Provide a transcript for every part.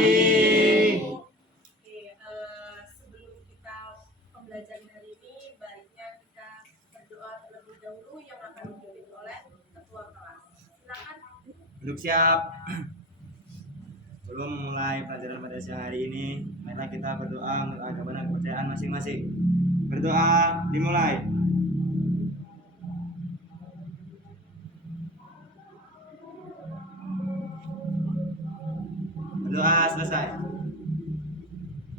pagi. Oke, sebelum kita pembelajaran hari ini, baiknya kita berdoa terlebih dahulu yang akan dipimpin oleh ketua kelas. Silakan. Duduk siap. Sebelum mulai pelajaran pada siang hari ini, marilah kita berdoa untuk agama dan kepercayaan masing-masing. Berdoa dimulai. Berdoa selesai.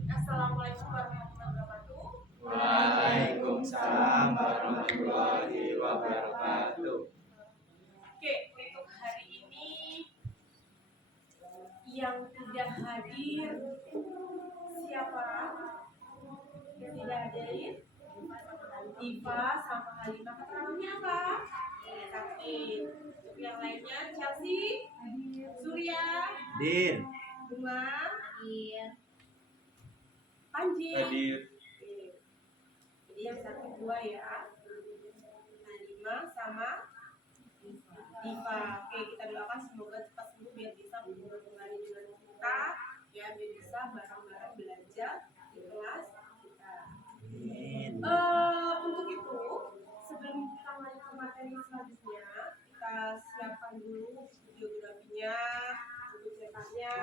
Assalamualaikum warahmatullahi wabarakatuh. Waalaikumsalam warahmatullahi wabarakatuh. Oke, untuk hari ini yang tidak hadir siapa? Yang tidak hadir? Diva sama Halimah. Keterangannya apa? Sakit. Untuk yang lainnya, Chelsea, Surya, Dir. Bunga, Panji. Hadir. Oke. Jadi yang sakit dua ya, Halimah sama Diva. Oke, kita doakan semoga cepat sembuh biar bisa berhubungan kembali dengan kita, ya biar bisa bareng-bareng belajar di kelas kita. Amin. Untuk itu, sebelum kita lanjut ke materi selanjutnya, kita siapkan dulu biografinya, buku cetaknya,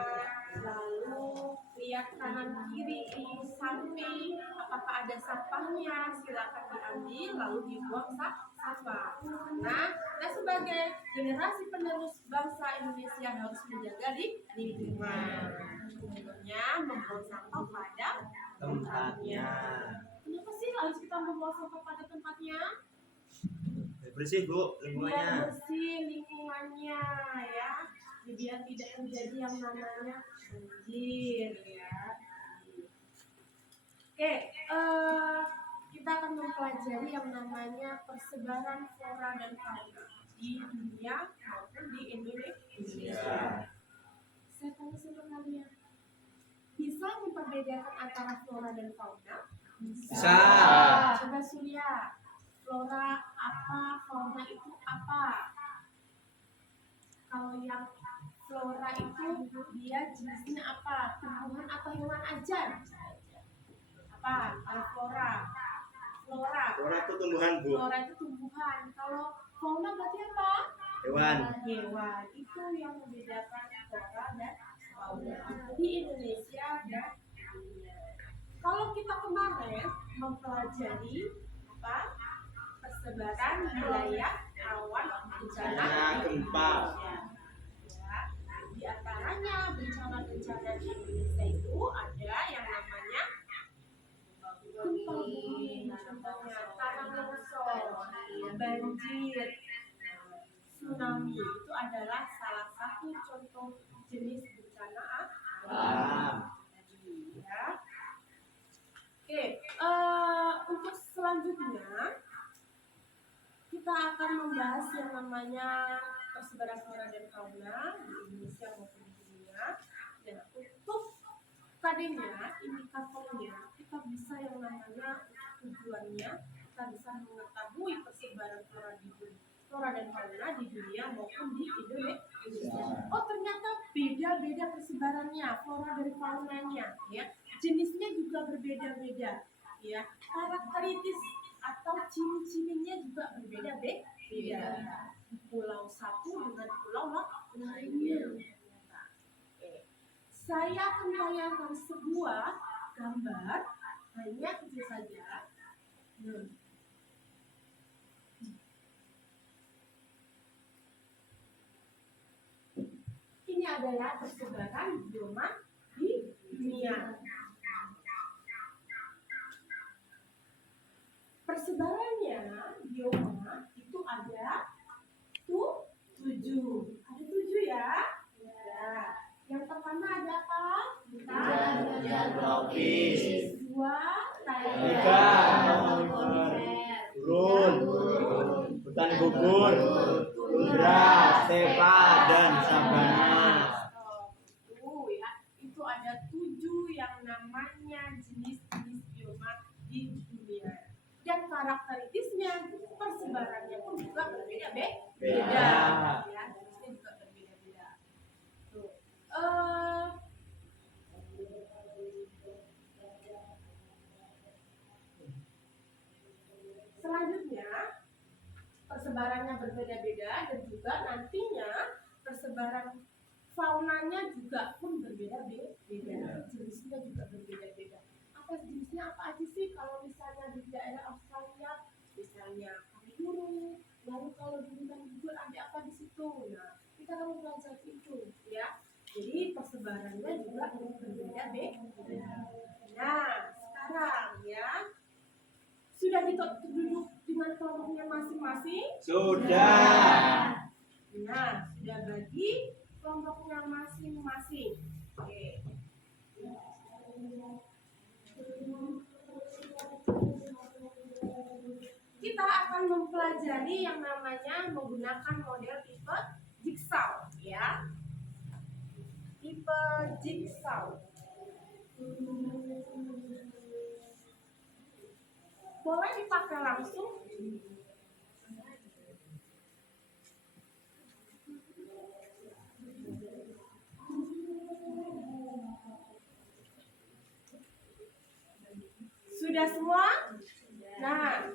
lalu lihat kanan kiri samping, apakah ada sampahnya, silakan diambil lalu dibuang sampah. Nah, kita sebagai generasi penerus bangsa Indonesia harus menjaga lingkungan. Contohnya membuang sampah pada tempatnya. Kenapa sih harus kita membuang sampah pada tempatnya? Bersih Bu Biar lingkungannya. bersih lingkungannya ya, biar tidak terjadi yang namanya banjir ya. Oke, kita akan mempelajari yang namanya persebaran flora dan fauna di dunia maupun di Indonesia. Saya tanya sama kalian, bisa memperbedakan antara flora dan fauna? Bisa. Coba Surya, flora apa, fauna itu apa? Kalau yang flora itu dia jenisnya apa? Tumbuhan atau hewan aja? Apa? Kalau flora. Flora itu tumbuhan Bu. Flora itu tumbuhan. Kalau fauna berarti apa? Hewan. Hewan. Itu yang membedakan flora dan fauna di Indonesia dan dunia. Kalau kita kemarin mempelajari apa? Persebaran wilayah awan bencana gempa. Ya, di antaranya bencana-bencana di Indonesia itu ada yang namanya gempa bumi, contohnya tanah longsor, banjir, tsunami. Itu adalah salah satu contoh jenis bencana alam. Ya. Oke, untuk selanjutnya kita akan membahas yang namanya persebaran flora dan fauna di Indonesia maupun di dunia. Dan untuk tadinya indikatornya kita bisa yang namanya tujuannya kita bisa mengetahui persebaran flora dan fauna di dunia maupun di Indonesia. Oh, ternyata beda-beda persebarannya flora dan faunanya ya. Jenisnya juga berbeda-beda ya. Karakteristik atau ciri-cirinya juga berbeda-beda. Pulau satu dengan pulau lainnya. Saya akan bayangkan sebuah gambar hanya kecil saja. Ini adalah persebaran bioma di dunia. Persebarannya bioma itu ada 7. Ada 7 ya. Ya. Yang pertama ada apa? Hujan tropis. 2 Tiga, gurun, hutan gugur, tundra, stepa, dan sabana. Itu ada 7 yang namanya jenis-jenis bioma di dunia. Dan karakteristiknya persebarannya pun juga berbeda-beda. Ya, jenisnya juga berbeda-beda. Selanjutnya, persebarannya berbeda-beda dan juga nantinya persebaran faunanya juga pun berbeda-beda, jenisnya juga berbeda-beda. Apa jenisnya apa aja sih kalau misalnya di daerah Australia? Misalnya kanguru, lalu kalau di hutan gugur ada apa di situ? Nah, kita akan belajar itu ya. Jadi persebarannya juga berbeda-beda. Nah, sekarang ya sudah duduk dengan kelompoknya masing-masing? Sudah. Nah, sudah bagi kelompoknya masing-masing. Oke. Kita akan mempelajari yang namanya menggunakan model tipe jigsaw, ya. Tipe jigsaw. Boleh dipakai langsung. Sudah semua? Nah,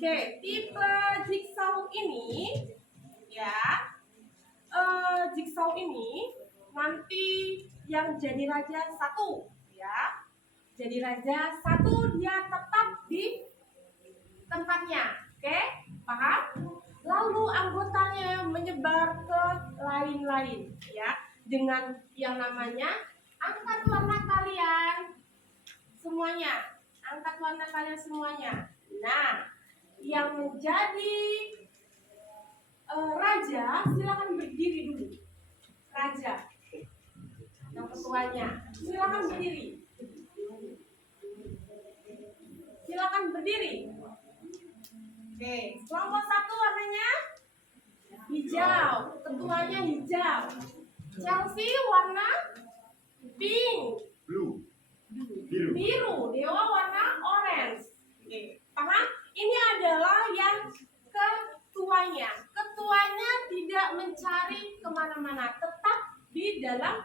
oke, tipe jigsaw ini ya, jigsaw ini nanti yang jadi raja satu ya, jadi raja satu dia tetap di tempatnya, oke, paham? Lalu anggotanya menyebar ke lain-lain ya, dengan yang namanya angkat warna kalian semuanya, angkat warna kalian semuanya. Nah, yang menjadi raja silakan berdiri dulu. Raja yang ketuanya silakan berdiri. Silakan berdiri. Oke, kelompok satu warnanya hijau, ketuanya hijau. Chelsea warna pink. Blue. Biru, Dewa warna orange. Oke, paham? Ini adalah yang ketuanya. Ketuanya tidak mencari kemana-mana, tetap di dalam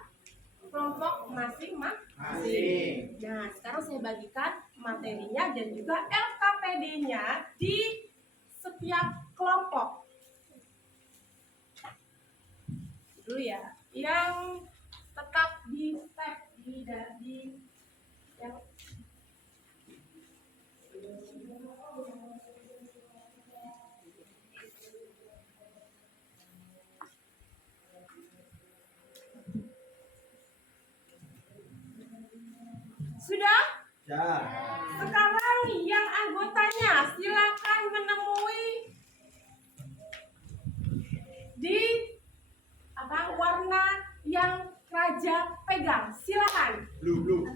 kelompok masing-masing. Nah, sekarang saya bagikan materinya dan juga LKPD-nya di setiap kelompok. Dulu ya, yang tetap di step di yang sudah? Ya. Sekarang yang anggotanya silakan menemui di warna yang raja pegang. Silakan. Blue.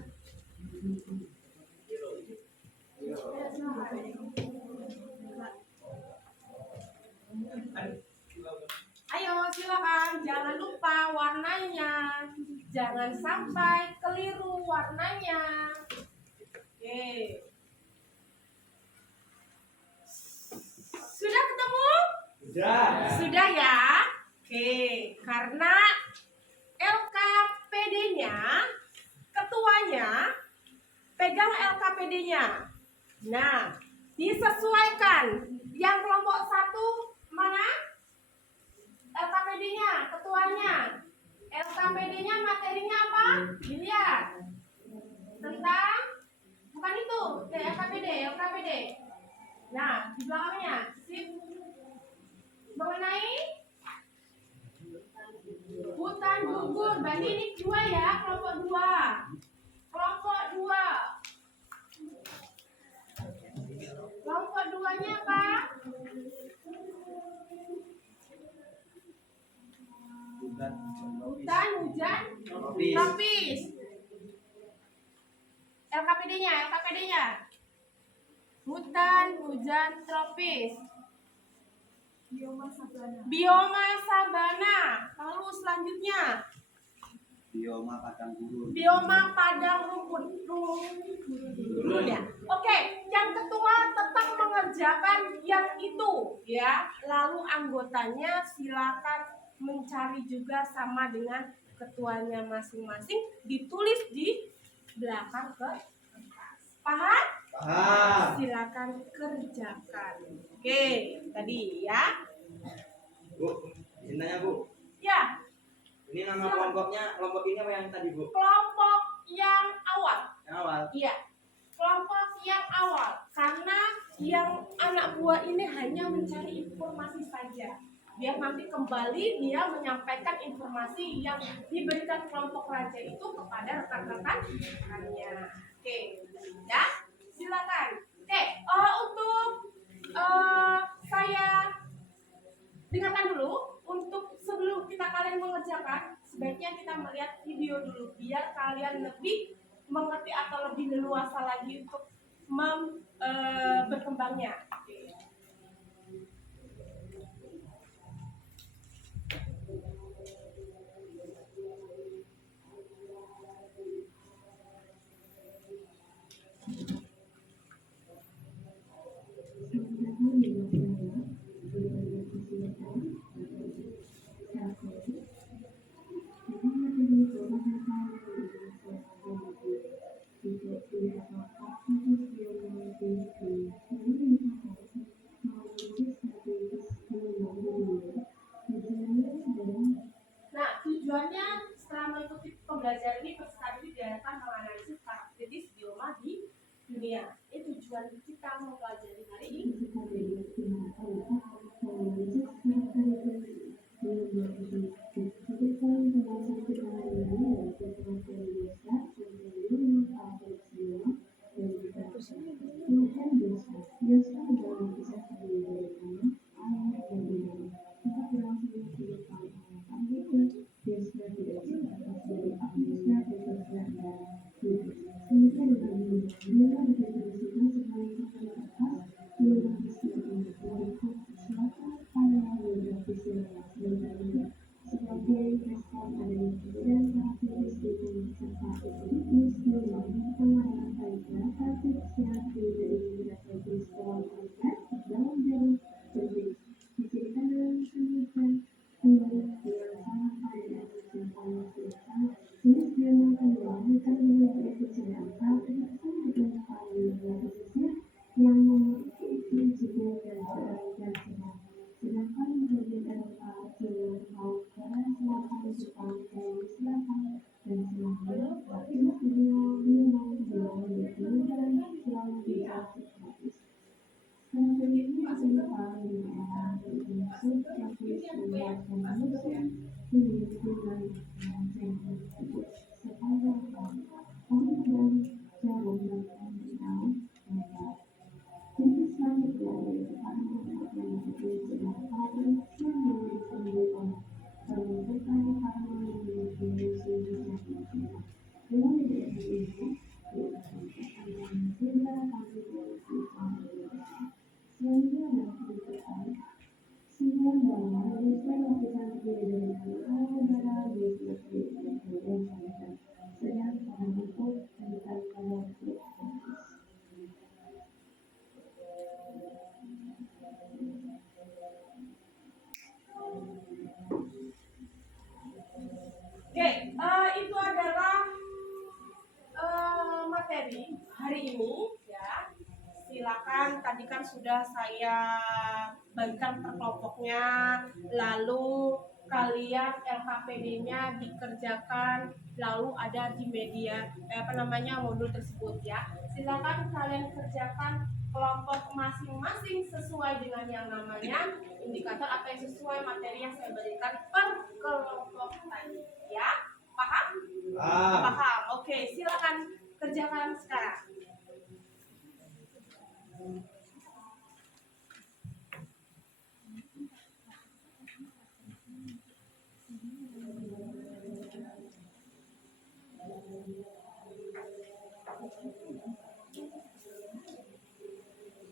Ayo silakan, jangan lupa warnanya, jangan sampai keliru warnanya. Oke, sudah ketemu? Sudah ya. Oke, karena LKPD-nya, ketuanya pegang LKPD-nya. Nah, disesuaikan. Yang kelompok satu mana? LKPD-nya, ketuanya. LKPD-nya materinya apa? Dilihat. Tentang bukan itu, LKPD. Nah, di belakangnya sip. Mengenai hutan gugur. Berarti ini 2 ya, kelompok 2. Kelompok 2. Kelompok 2-nya apa? Hutan, hujan, tropis. LKPD-nya. Hutan, hujan, tropis. Bioma sabana. Lalu selanjutnya Bioma padang gurun. Bioma padang gurun ya. Oke, yang ketua tetap mengerjakan yang itu ya. Lalu anggotanya silakan mencari juga sama dengan ketuanya masing-masing, ditulis di belakang kertas. Paham? Paham. Silakan kerjakan. Oke, tadi ya. Bu, izin tanya Bu. Ya, Ini nama kelompok ini apa yang tadi Bu? kelompok yang awal. Yang awal. Iya, kelompok yang awal. Karena yang anak buah ini hanya mencari informasi saja. Biar nanti kembali dia menyampaikan informasi yang diberikan kelompok raja itu kepada rekan-rekannya. Oke, ya, silakan. Oke, untuk saya dengarkan dulu. Untuk sebelum kalian mengerjakan, sebaiknya kita melihat video dulu biar kalian lebih mengerti atau lebih leluasa lagi untuk berkembangnya. Oke. Nah, tujuannya setelah mengikuti pembelajaran ini, peserta didik diharapkan menganalisis karakteristik bioma di dunia. Ini tujuan kita mempelajari hari ini. Oke, itu adalah materi hari ini ya. Silakan, tadi kan sudah saya bagikan per kelompoknya, lalu kalian LKPD-nya dikerjakan, lalu ada di media modul tersebut ya. Silakan kalian kerjakan kelompok masing-masing sesuai dengan yang namanya indikator atau yang sesuai materi yang saya berikan per kelompok tadi ya. Paham? Paham. Oke, silakan kerjakan sekarang.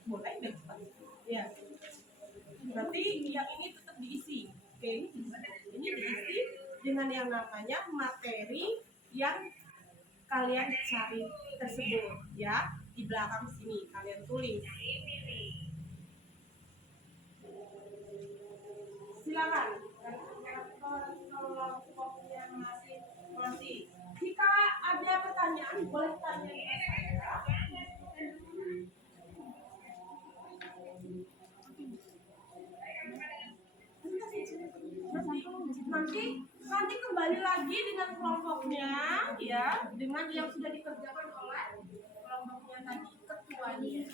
Boleh deh, ya. Berarti yang ini tetap diisi. Oke, ini diisi. dengan yang namanya materi yang kalian cari tersebut ya. Di belakang sini kalian tulis. Silakan. Kalau waktunya masih, jika ada pertanyaan boleh tanya ke saya. Nanti kembali lagi dengan kelompoknya ya, dengan yang sudah dikerjakan oleh kelompoknya tadi, ketuanya.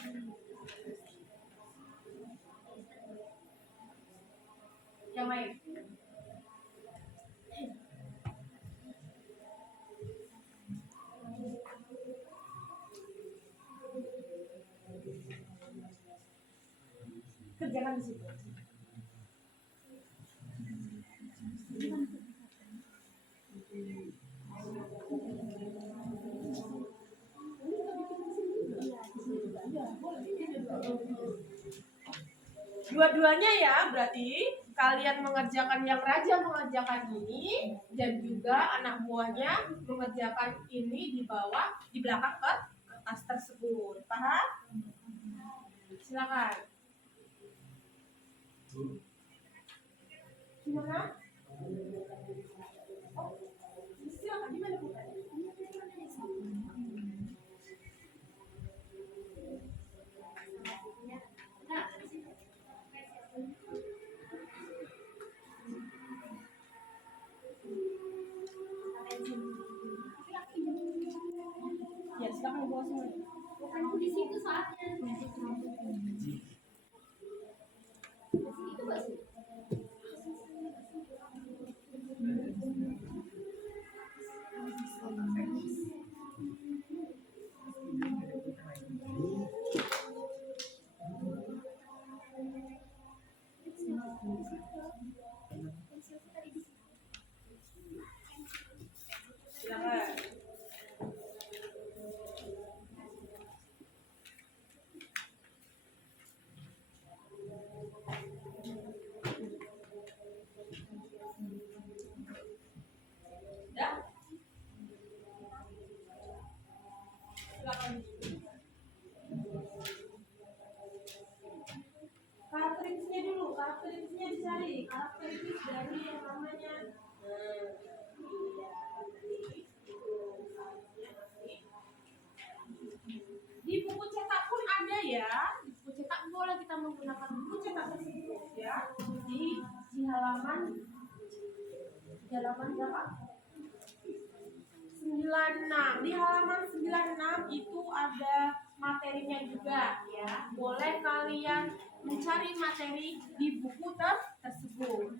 Yang lain. Kerjakan di situ. Dua-duanya ya, berarti kalian mengerjakan yang raja mengerjakan ini dan juga anak buahnya mengerjakan ini di bawah, di belakang kertas tersebut. Paham? Silakan. Gimana? Oh, silakan. Gimana Bu? Ya, silakan dibawa semua. Bukan di situ soalnya. Itu Mbak sih. Silakan. Ya. Silakan. Karakteristiknya dulu, karakteristiknya dicari. Karakteristik dari yang namanya di buku cetak pun ada ya. Di buku cetak boleh kita menggunakan buku cetak tersebut ya. Di halaman berapa? 96. Di halaman 96 itu ada materinya juga ya. Boleh kalian mencari materi di buku tersebut.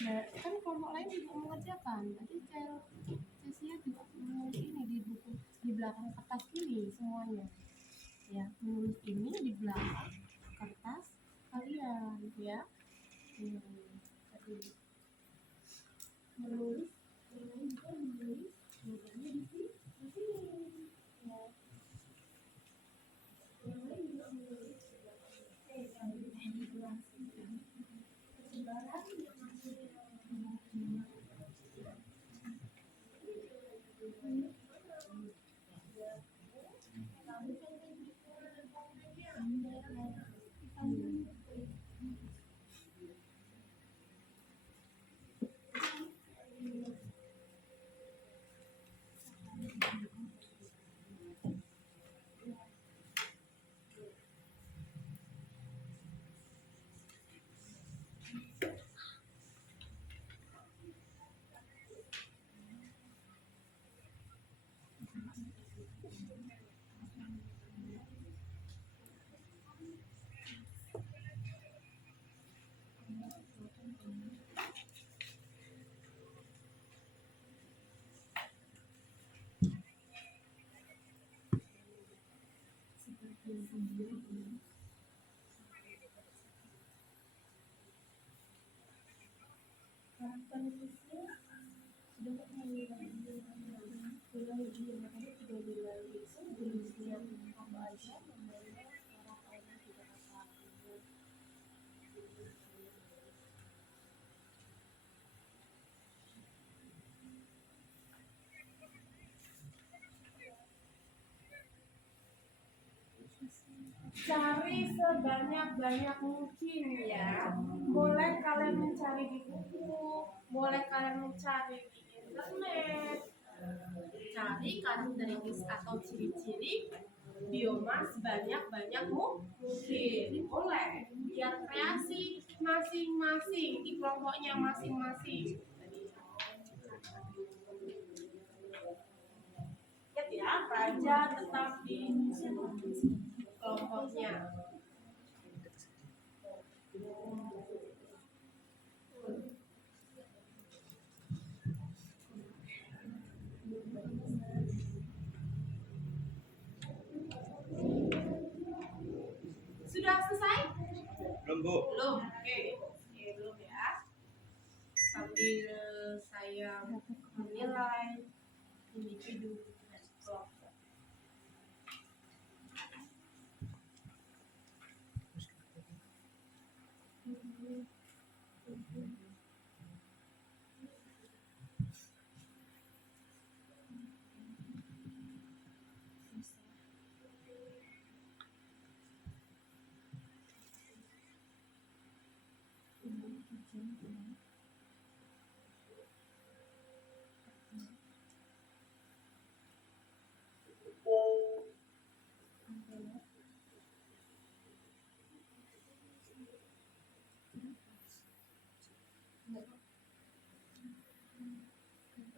Nah, kan kelompok lain juga mengerjakan. Tadi Cesia juga menulis ini di buku di belakang kertas ini semuanya. Ya, menulis ini di belakang kertas kalian ya. Tadi menulis ini juga menulis tulisannya di sini. Ya. Yang lain juga menulis di belakang. Sebaran karakteristiknya sudah mulai tidak bilang itu jenisnya apa aja namanya karakternya juga apa. Cari sebanyak-banyak mungkin ya. Boleh kalian mencari di buku, boleh kalian mencari di internet. Cari karakteristik atau ciri-ciri bioma sebanyak-banyak mungkin. Boleh. Biar kreasi masing-masing di kelompoknya masing-masing. Lihat ya, raja tetap di kelompoknya. Sudah selesai? Belum, Bu. Belum. Oke, belum ya. Sambil saya menilai individu dan kelompok.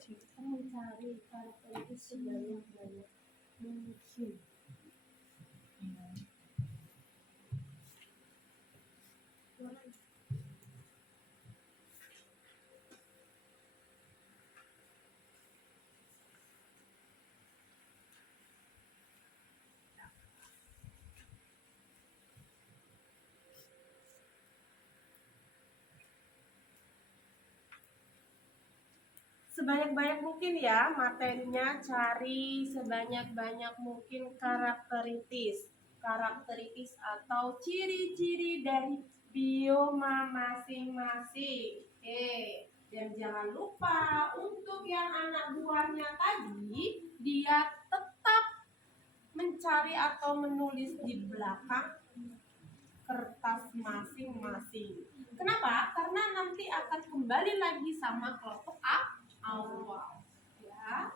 Kita mencari karakteristik sebanyak-banyak mungkin. Sebanyak-banyak mungkin ya materinya, cari sebanyak-banyak mungkin karakteristik atau ciri-ciri dari bioma masing-masing. Oke, dan jangan lupa untuk yang anak buahnya tadi, dia tetap mencari atau menulis di belakang kertas masing-masing. Kenapa? Karena nanti akan kembali lagi sama kelompok awal, ya.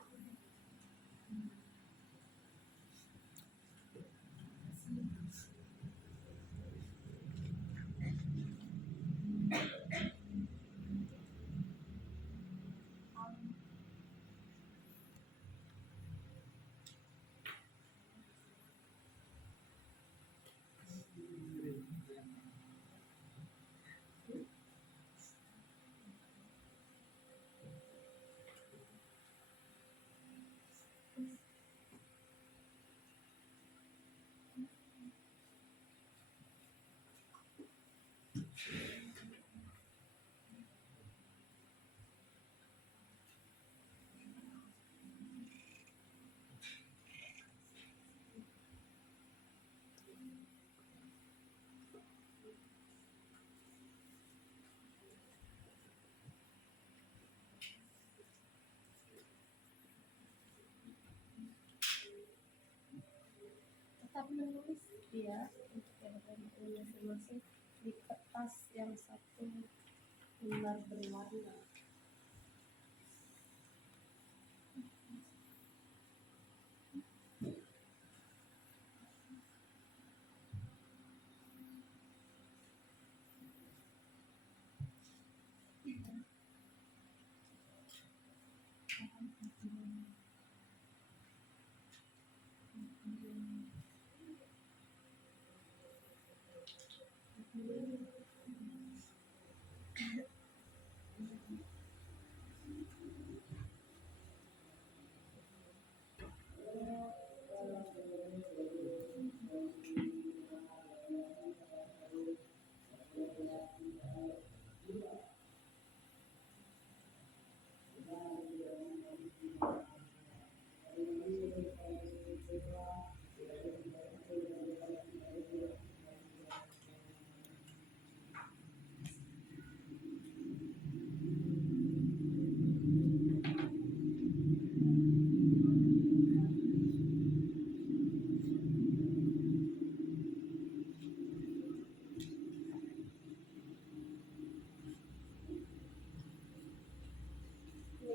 tetap menulis dia untuk yang masing-masing di kertas yang satu lembar berwarna.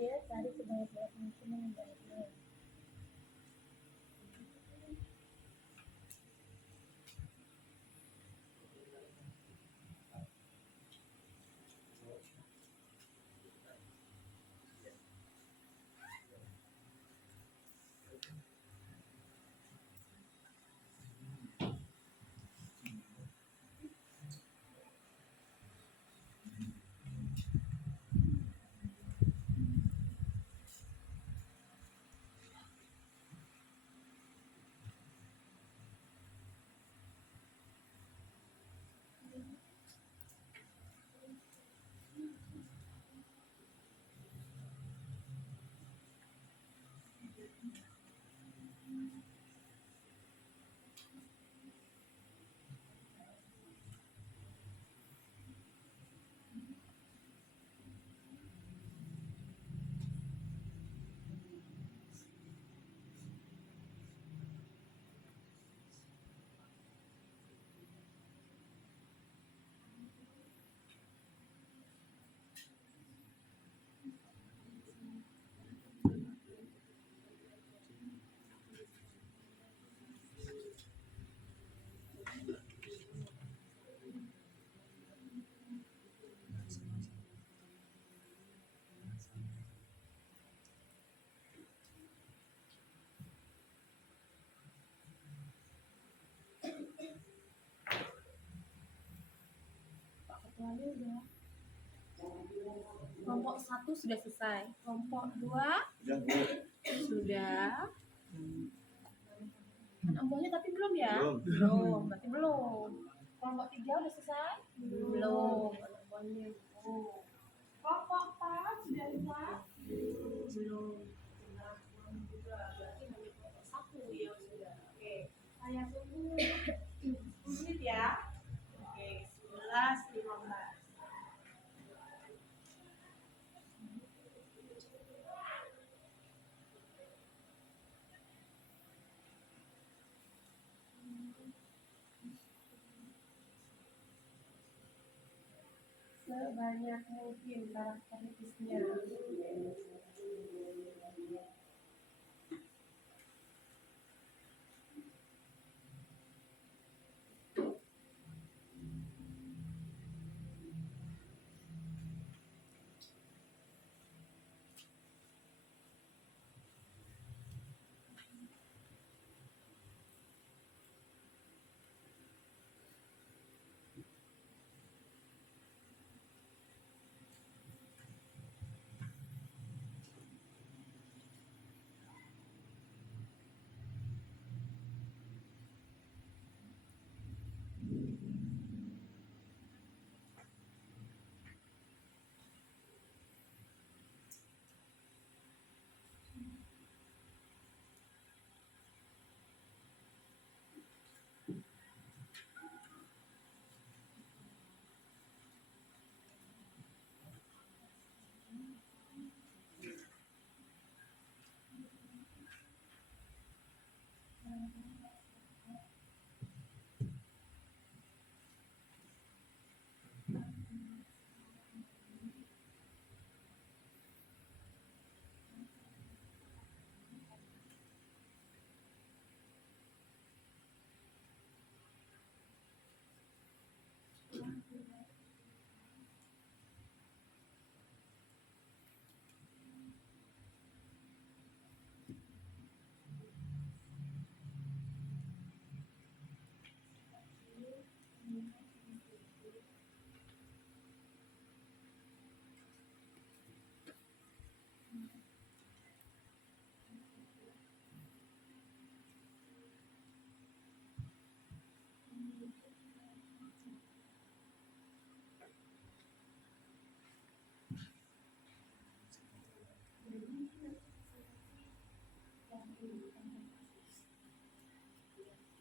Dia cari sebanyak-banyak mungkin yang baiknya. Pak Ketuanya udah. Kelompok 1 sudah selesai. Kelompok 2 Udah, Bu. sudah. Kan ambonya tapi belum ya? Belum. Belum, berarti belum. Kelompok 3 udah selesai? Belum. Ambonya belum. Kelompok 4 sudah selesai? Belum. Nah, belum juga. Berarti hanya kelompok 1 yang sudah. Oke, saya tunggu 10 menit ya. Oke, 11.15. Sebanyak mungkin karakteristiknya.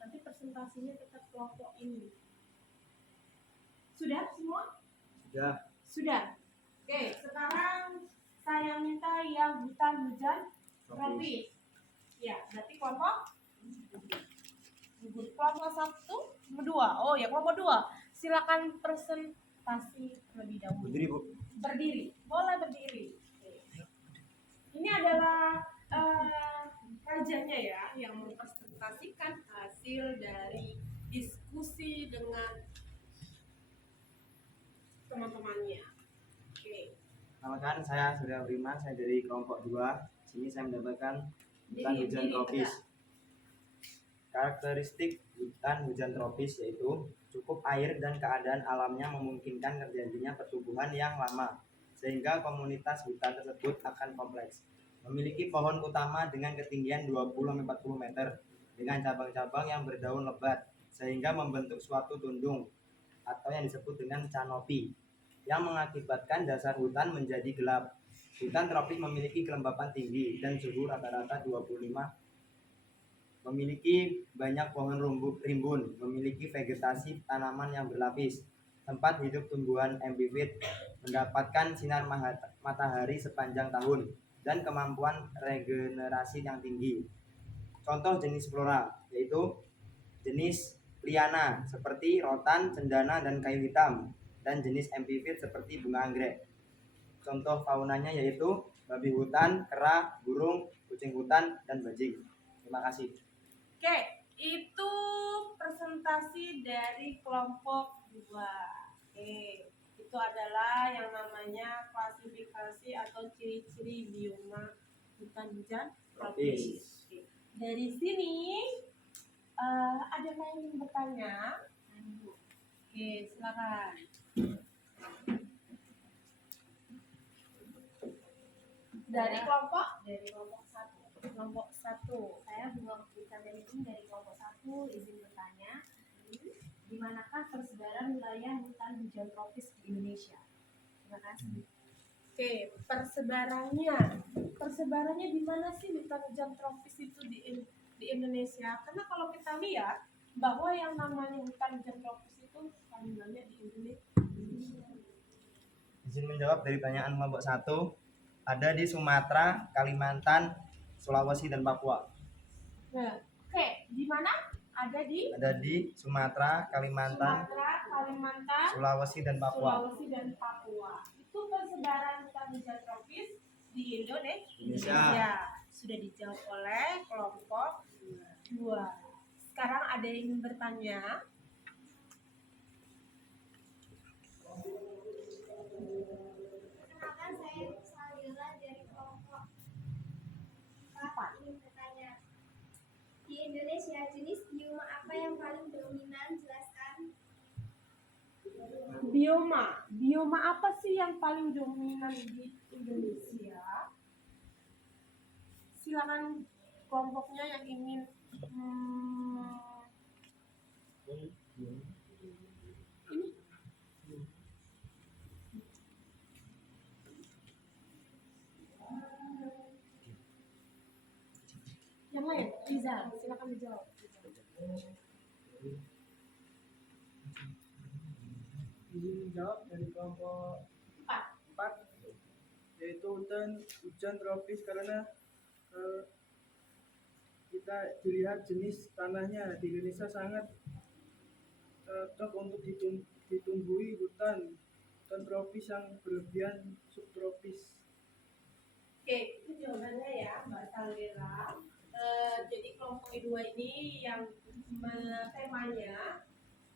Nanti presentasinya tetap kelompok ini. Sudah semua? Sudah. Sudah. Oke, sekarang saya minta yang hutan hujan tropis. Ya, berarti kelompok satu, dua. Oh ya, kelompok dua. Silakan presentasi terlebih dahulu. Berdiri, Bu. Berdiri, boleh berdiri. Ini adalah rajanya ya, yang mempresentasikan hasil dari diskusi dengan teman-temannya. Oke. Perkenalkan, saya Surya Prima, saya dari kelompok 2. Sini saya mendapatkan hutan Diri, hujan diri, tropis. tegak. Karakteristik hutan hujan tropis yaitu cukup air dan keadaan alamnya memungkinkan terjadinya pertumbuhan yang lama, sehingga komunitas hutan tersebut akan kompleks. Memiliki pohon utama dengan ketinggian 20-40 meter dengan cabang-cabang yang berdaun lebat, sehingga membentuk suatu tundung atau yang disebut dengan kanopi, yang mengakibatkan dasar hutan menjadi gelap. Hutan tropis memiliki kelembapan tinggi dan suhu rata-rata 25. Memiliki banyak pohon rimbun, memiliki vegetasi tanaman yang berlapis, tempat hidup tumbuhan epifit, mendapatkan sinar matahari sepanjang tahun, dan kemampuan regenerasi yang tinggi. Contoh jenis flora yaitu jenis liana seperti rotan, cendana, dan kayu hitam, dan jenis epifit seperti bunga anggrek. Contoh faunanya yaitu babi hutan, kera, burung, kucing hutan, dan bajing. Terima kasih. Oke, itu presentasi dari kelompok 2. Oke, itu adalah yang namanya klasifikasi atau ciri-ciri bioma hutan hujan tropis. Oke. Dari sini ada yang ingin bertanya? Oke, silakan. Dari kelompok 1. Kelompok 1. Saya Bunga Putri ini dari kelompok 1, izin bertanya. Di manakah persebaran wilayah hutan hujan tropis di Indonesia? Terima kasih. Oke, persebarannya di mana sih hutan hujan tropis itu di Indonesia? Karena kalau kita lihat bahwa yang namanya hutan hujan tropis itu paling banyak di Indonesia. Izin menjawab dari pertanyaan kelompok 1. Ada di Sumatera, Kalimantan, Sulawesi, dan Papua. Nah, oke, di mana? Ada di Sumatera, Kalimantan, Sulawesi, dan Papua. Itu persebaran hutan hujan tropis di Indonesia. Sudah dijawab oleh kelompok 2. Sekarang ada yang ingin bertanya? Perkenalkan, saya Salila dari kelompok 4. Ingin bertanya, di Indonesia jenis bioma apa yang paling dominan? Jelaskan. Bioma apa sih yang paling dominan di Indonesia? Silakan kelompoknya yang ingin ini. Yang lain, Rizal, silakan dijawab. Izin menjawab dari kelompok 4, yaitu hujan tropis karena kita dilihat jenis tanahnya di Indonesia sangat cocok untuk ditumbuhi hutan tropis yang berlebihan subtropis. Oke, itu jawabannya ya, Mbak Salera. Jadi kelompok kedua ini yang temanya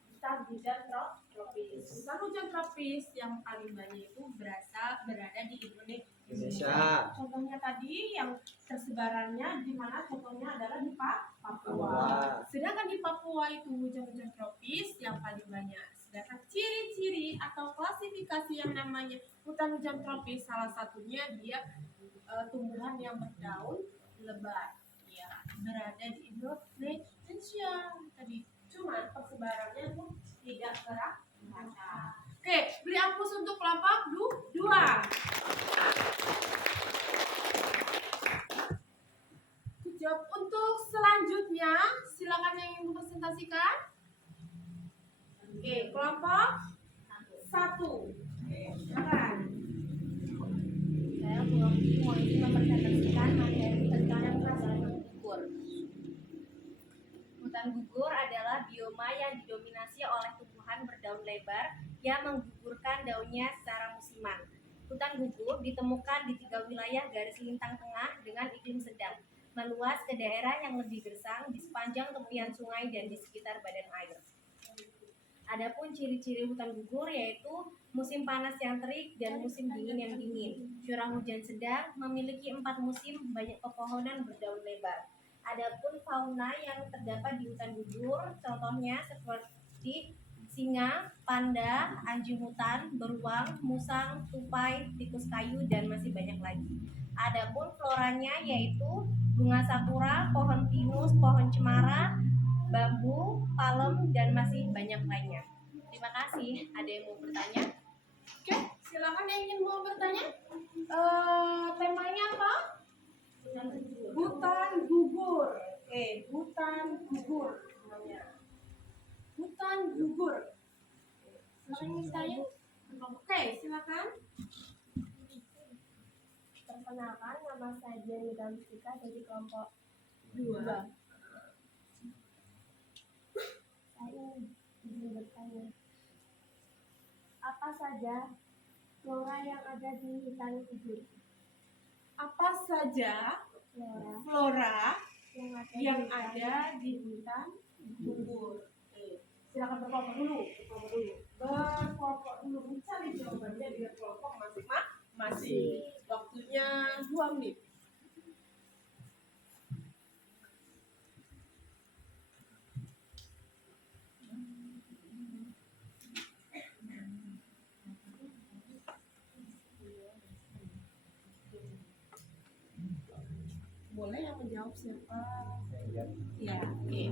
hutan hujan tropis. Hutan hujan tropis yang paling banyak itu berada di Indonesia. Contohnya tadi yang tersebarannya di mana? Contohnya adalah di Papua. Sedangkan di Papua itu hujan-hujan tropis yang paling banyak. Sedangkan ciri-ciri atau klasifikasi yang namanya hutan hujan tropis, salah satunya dia tumbuhan yang berdaun lebar, ya, berada di Indonesia tadi. Cuma persebarannya tuh tidak merata. Oke, beri aplaus untuk kelompok 2. Good job. Untuk selanjutnya, silakan yang ingin mempresentasikan. Oke, kelompok 1. Silakan. Saya mau ini mempresentasikan materi tentang hutan gugur. Hutan gugur adalah bioma yang didominasi oleh tumbuhan berdaun lebar yang menggugurkan daunnya secara musiman. Hutan gugur ditemukan di 3 wilayah garis lintang tengah dengan iklim sedang, meluas ke daerah yang lebih gersang di sepanjang tepian sungai dan di sekitar badan air. Adapun ciri-ciri hutan gugur yaitu musim panas yang terik dan musim dingin yang dingin. Curah hujan sedang, memiliki 4 musim, banyak pepohonan berdaun lebar. Adapun fauna yang terdapat di hutan gugur, contohnya seperti singa, panda, anjing hutan, beruang, musang, tupai, tikus kayu, dan masih banyak lagi. Adapun floranya yaitu bunga sakura, pohon pinus, pohon cemara, bambu, palem, dan masih banyak lainnya. Terima kasih. Ada yang mau bertanya? Oke, silakan yang ingin mau bertanya. Temanya apa? Hutan gugur. Hutan gugur namanya. Hutan gugur. Silakan yang bertanya. Oke, silakan. Perkenalkan, nama saya Dian Gamstika dari kelompok 2. Saya ingin bertanya, apa saja flora yang ada di hutan gugur? Apa saja flora yang ada di hutan gugur? Silakan berkelompok dulu. Berkelompok dulu. Mencari jawabannya dengan kelompok masing-masing. Waktunya 2 menit. Boleh yang menjawab siapa? Ya, oke.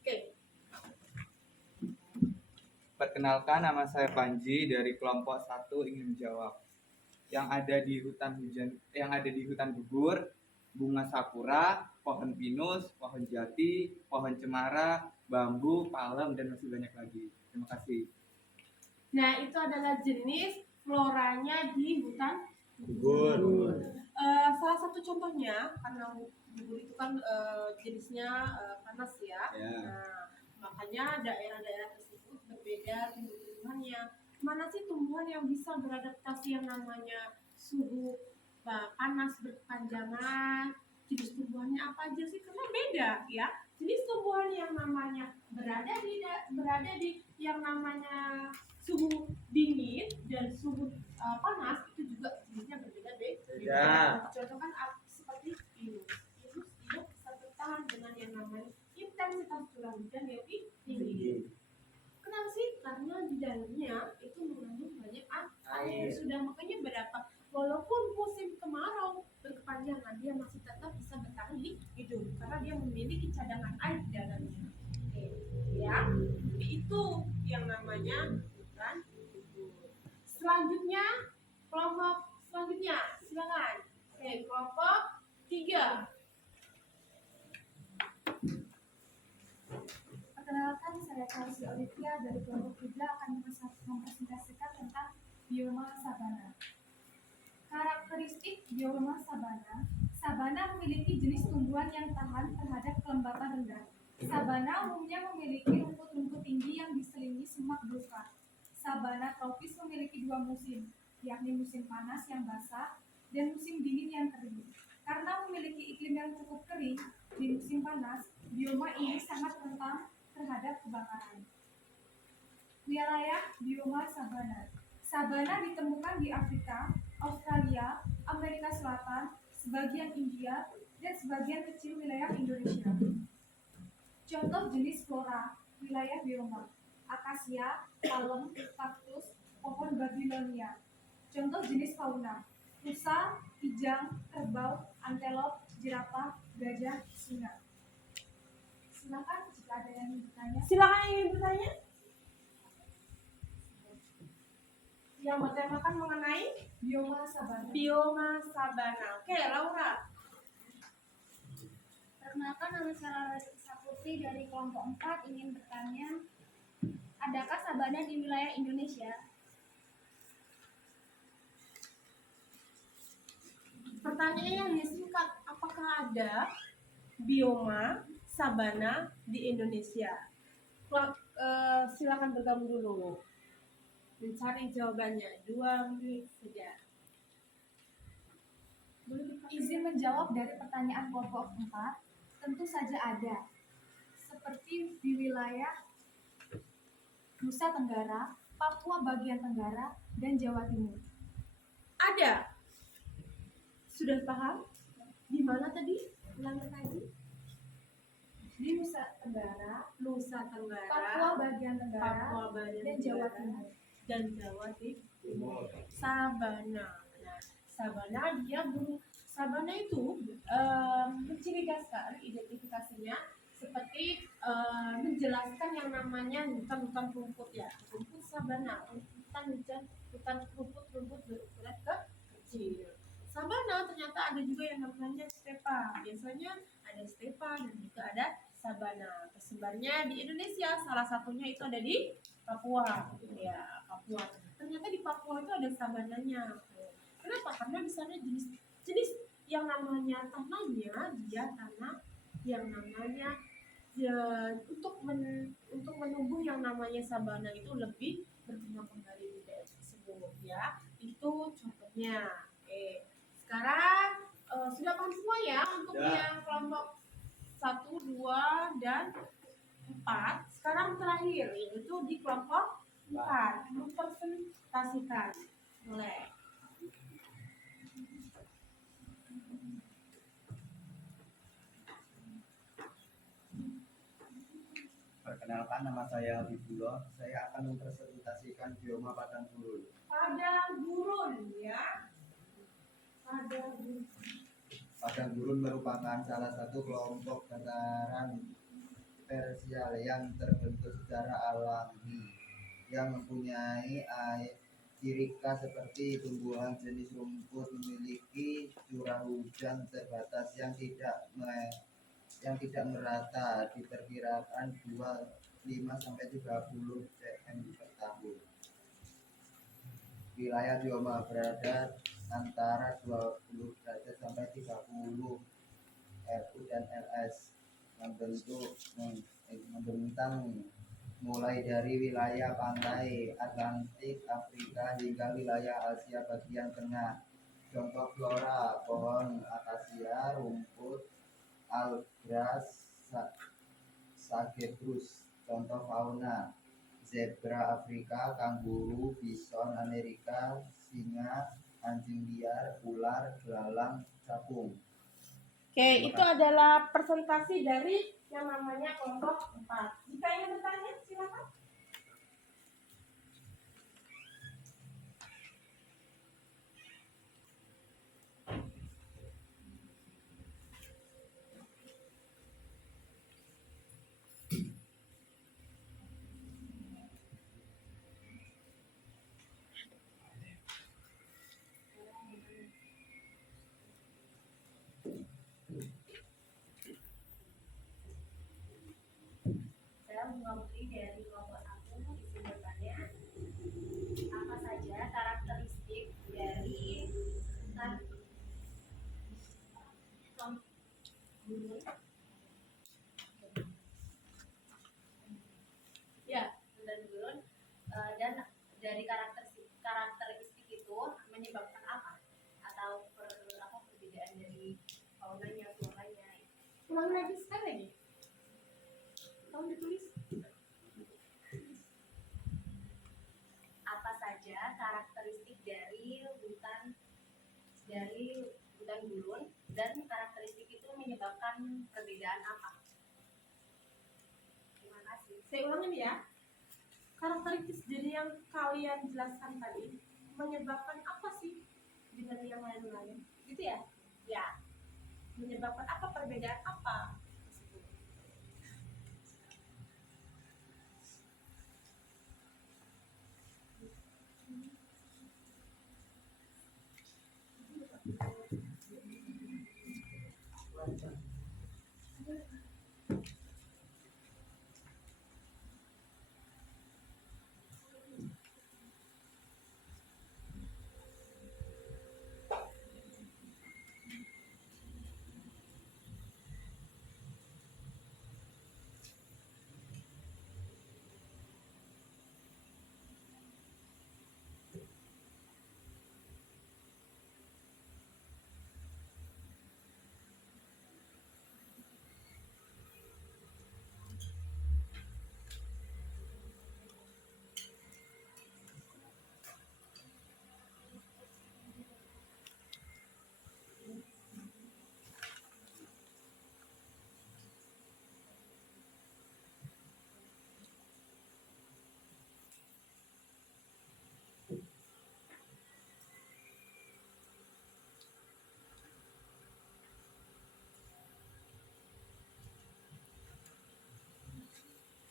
Oke. Perkenalkan, nama saya Panji dari kelompok 1 ingin menjawab. Yang ada di hutan gugur, bunga sakura, pohon pinus, pohon jati, pohon cemara, bambu, palem, dan masih banyak lagi. Terima kasih. Nah, itu adalah jenis floranya di hutan Gugur. salah satu contohnya, karena gugur itu kan jenisnya panas ya. Nah, makanya daerah-daerah tersebut berbeda tumbuh-tumbuhannya. Mana sih tumbuhan yang bisa beradaptasi yang namanya suhu panas berkepanjangan? Jenis tumbuhannya apa aja sih? Karena beda ya. Jenis tumbuhan yang namanya berada di yang namanya suhu dingin dan suhu panas itu juga jenisnya berbeda. Contoh kan seperti pinus. Pinus dia bisa bertahan dengan yang namanya intensitas curah hujan yang tinggi. Kenapa sih? Karena di dalamnya itu mengandung banyak air. Sudah makanya berapa walaupun musim kemarau berkepanjangan dia masih tetap bisa bertahan di hidup karena dia memiliki cadangan air di dalamnya. Oke, ya. Itu yang namanya hutan gugur. Selanjutnya kelompok selanjutnya silakan. Oke, kelompok 3. Perkenalkan, saya Chelsea Olivia dari kelompok 3 akan mempresentasikan tentang bioma sabana. Karakteristik bioma sabana. Sabana memiliki jenis tumbuhan yang tahan terhadap kelembapan rendah. Sabana umumnya memiliki rumput-rumput tinggi yang diselingi semak belukar. Sabana tropis memiliki dua musim, yakni musim panas yang basah dan musim dingin yang kering. Karena memiliki iklim yang cukup kering di musim panas, bioma ini sangat rentan terhadap kebakaran. Wilayah bioma sabana. Sabana ditemukan di Afrika, Australia, Amerika Selatan, sebagian India, dan sebagian kecil wilayah Indonesia. Contoh jenis flora wilayah bioma: akasia, palem, kaktus, pohon Babilonia. Contoh jenis fauna: rusa, kijang, kerbau, antelop, jerapah, gajah, singa. Silakan jika ada yang ingin bertanya. Silakan yang ingin bertanya. Yang bertemakan mengenai Bioma sabana. bioma sabana. Oke, Laura. Perkenalkan, nama saya Larissa Putri dari kelompok 4 ingin bertanya, adakah sabana di wilayah Indonesia? Pertanyaannya yang disingkat, apakah ada bioma sabana di Indonesia? Silakan bergabung dulu. Mencari jawabannya 2 menit saja. Izin menjawab dari pertanyaan kelompok 4, tentu saja ada. Seperti di wilayah Nusa Tenggara, Papua bagian Tenggara, dan Jawa Timur. Ada. Sudah paham? Di mana tadi? Ulangi lagi. Di Nusa Tenggara, Nusa Tenggara, Papua bagian Tenggara, Papua bagian dan Jawa Tenggara, Timur. dan Jawa Timur. Sabana. Nah, sabana dia sabana itu mencirigaskan identifikasinya seperti menjelaskan yang namanya hutan-hutan rumput ya, rumput sabana, hutan rumput berukuran kecil. Sabana ternyata ada juga yang namanya stepa. Biasanya ada stepa dan juga ada sabana. Tersebarnya di Indonesia, salah satunya itu ada di Papua. Ya, Papua. Ternyata di Papua itu ada sabananya. Kenapa? Karena di sana jenis yang namanya tanahnya, dia tanah yang namanya untuk menumbuh yang namanya sabana itu lebih berkembang kembali di daerah tersebut ya. Itu contohnya. Oke. Sekarang sudah paham semua ya untuk yang kelompok 1, 2, dan 4. Sekarang terakhir yaitu di kelompok 4. Mempresentasikan. Boleh. Perkenalkan, nama saya Habibullah. Saya akan mempresentasikan bioma padang gurun. Padang gurun ya. Padang gurun. Padang gurun merupakan salah satu kelompok dataran tersial yang terbentuk secara alami yang mempunyai ciri khas seperti tumbuhan jenis rumput, memiliki curah hujan terbatas yang tidak merata, diperkirakan 25-30 cm per tahun. Wilayah bioma berada antara 20 derajat sampai 30 RU dan LS, membentang mulai dari wilayah pantai Atlantik Afrika hingga wilayah Asia bagian tengah. Contoh flora: pohon akasia, rumput Algras sagebrus. Contoh fauna: zebra Afrika, kanguru, bison Amerika, singa, anjing liar, ular, belalang, capung. Oke, itu adalah presentasi dari yang namanya kelompok 4. Jika ingin bertanya, silakan. Saya Bunga Putri dari kelompok Ulang lagi sekali lagi. Tolong ditulis. Apa saja karakteristik dari hutan gurun dan karakteristik itu menyebabkan perbedaan apa? Terima kasih. Saya ulangin ya. Karakteristik dari yang kalian jelaskan tadi menyebabkan apa sih dengan yang lain-lain? Gitu ya? Ya. Menyebabkan apa, perbedaan apa?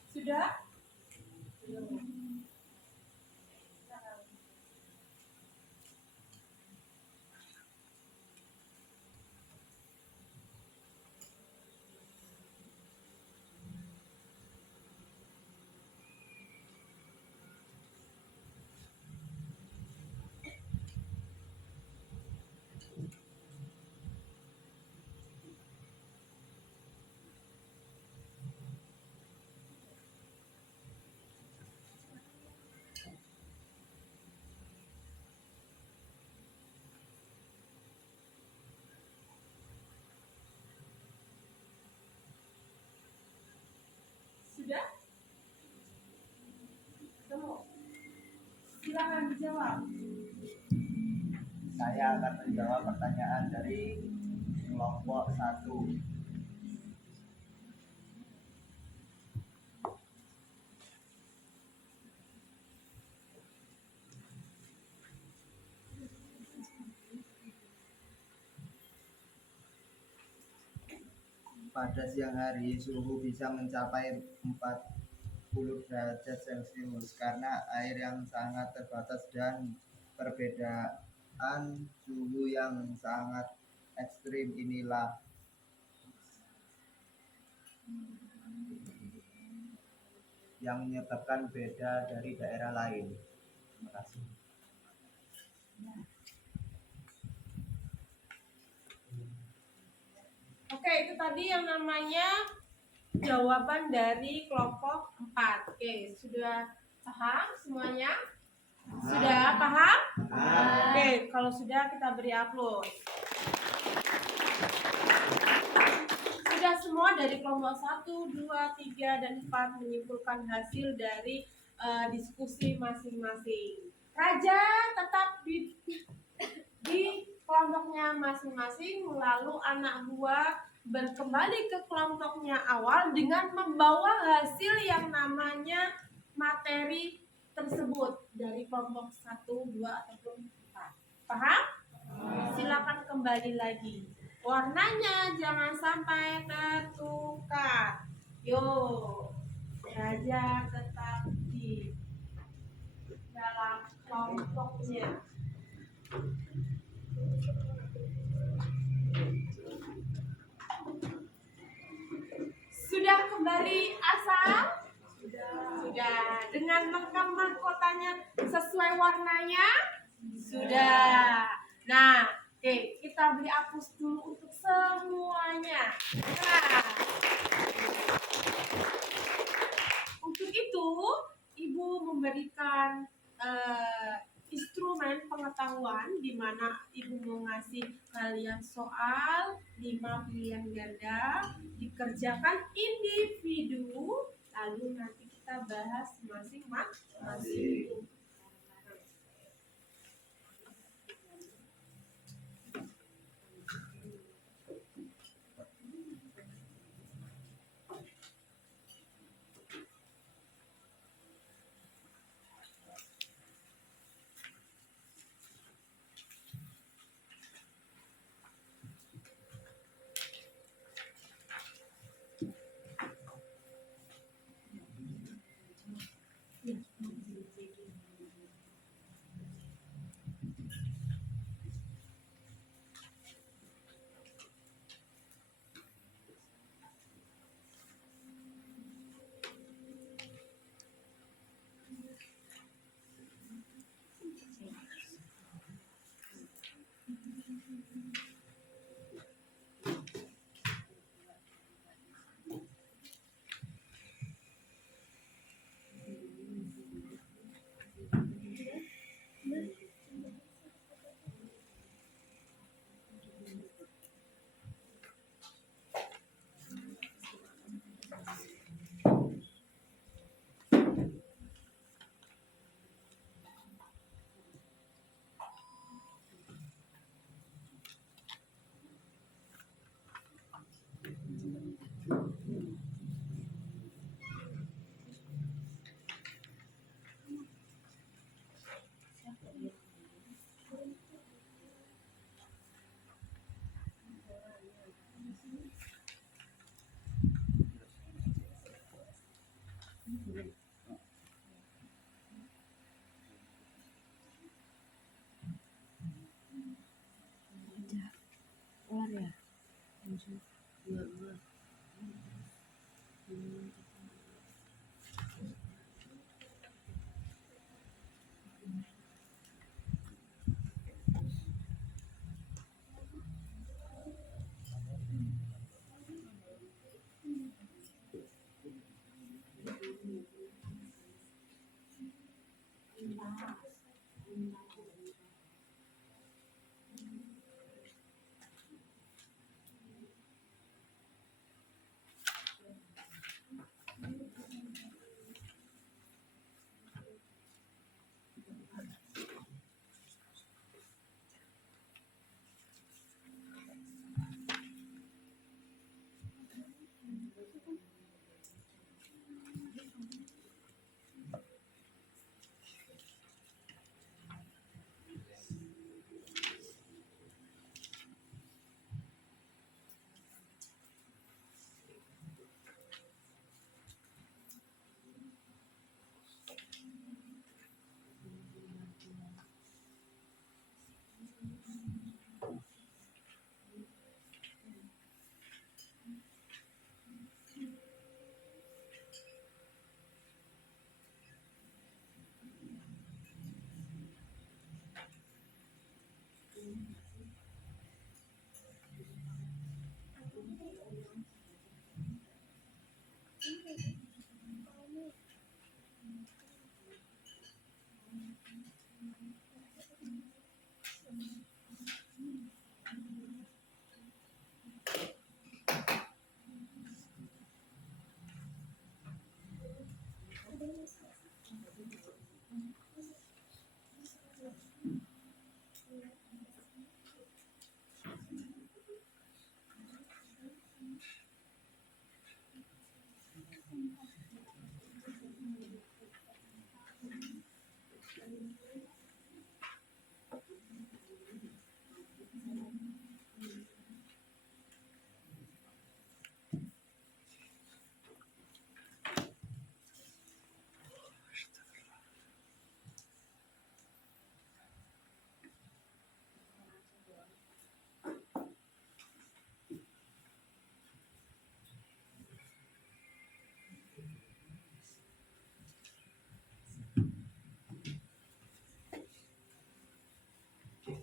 Sudah? Sudah? Ketemu? Silakan dijawab. Saya akan menjawab pertanyaan dari kelompok 1. Pada siang hari suhu bisa mencapai 40 derajat Celcius karena air yang sangat terbatas dan perbedaan suhu yang sangat ekstrim inilah yang menyebabkan beda dari daerah lain. Terima kasih. Oke, itu tadi yang namanya jawaban dari kelompok 4. Oke, sudah paham semuanya? Sudah paham? Oke, kalau sudah kita beri upload. Sudah semua dari kelompok 1, 2, 3, dan 4 menyimpulkan hasil dari diskusi masing-masing. Raja tetap di kelompoknya masing-masing, lalu anak buah berkembali ke kelompoknya awal dengan membawa hasil yang namanya materi tersebut dari kelompok 1, 2, ataupun 4. Paham? Silakan kembali lagi. Warnanya jangan sampai tertukar. Yo, Raja tetap di dalam kelompoknya. Sudah kembali asal? Sudah. Dengan lengkap mahkotanya sesuai warnanya? Sudah. Nah, oke, kita beri hapus dulu untuk semuanya. Nah, untuk itu, Ibu memberikan instrumen pengetahuan pengetahuan di mana Ibu mau ngasih kalian soal 5 pilihan ganda dikerjakan individu, lalu nanti kita bahas masing-masing.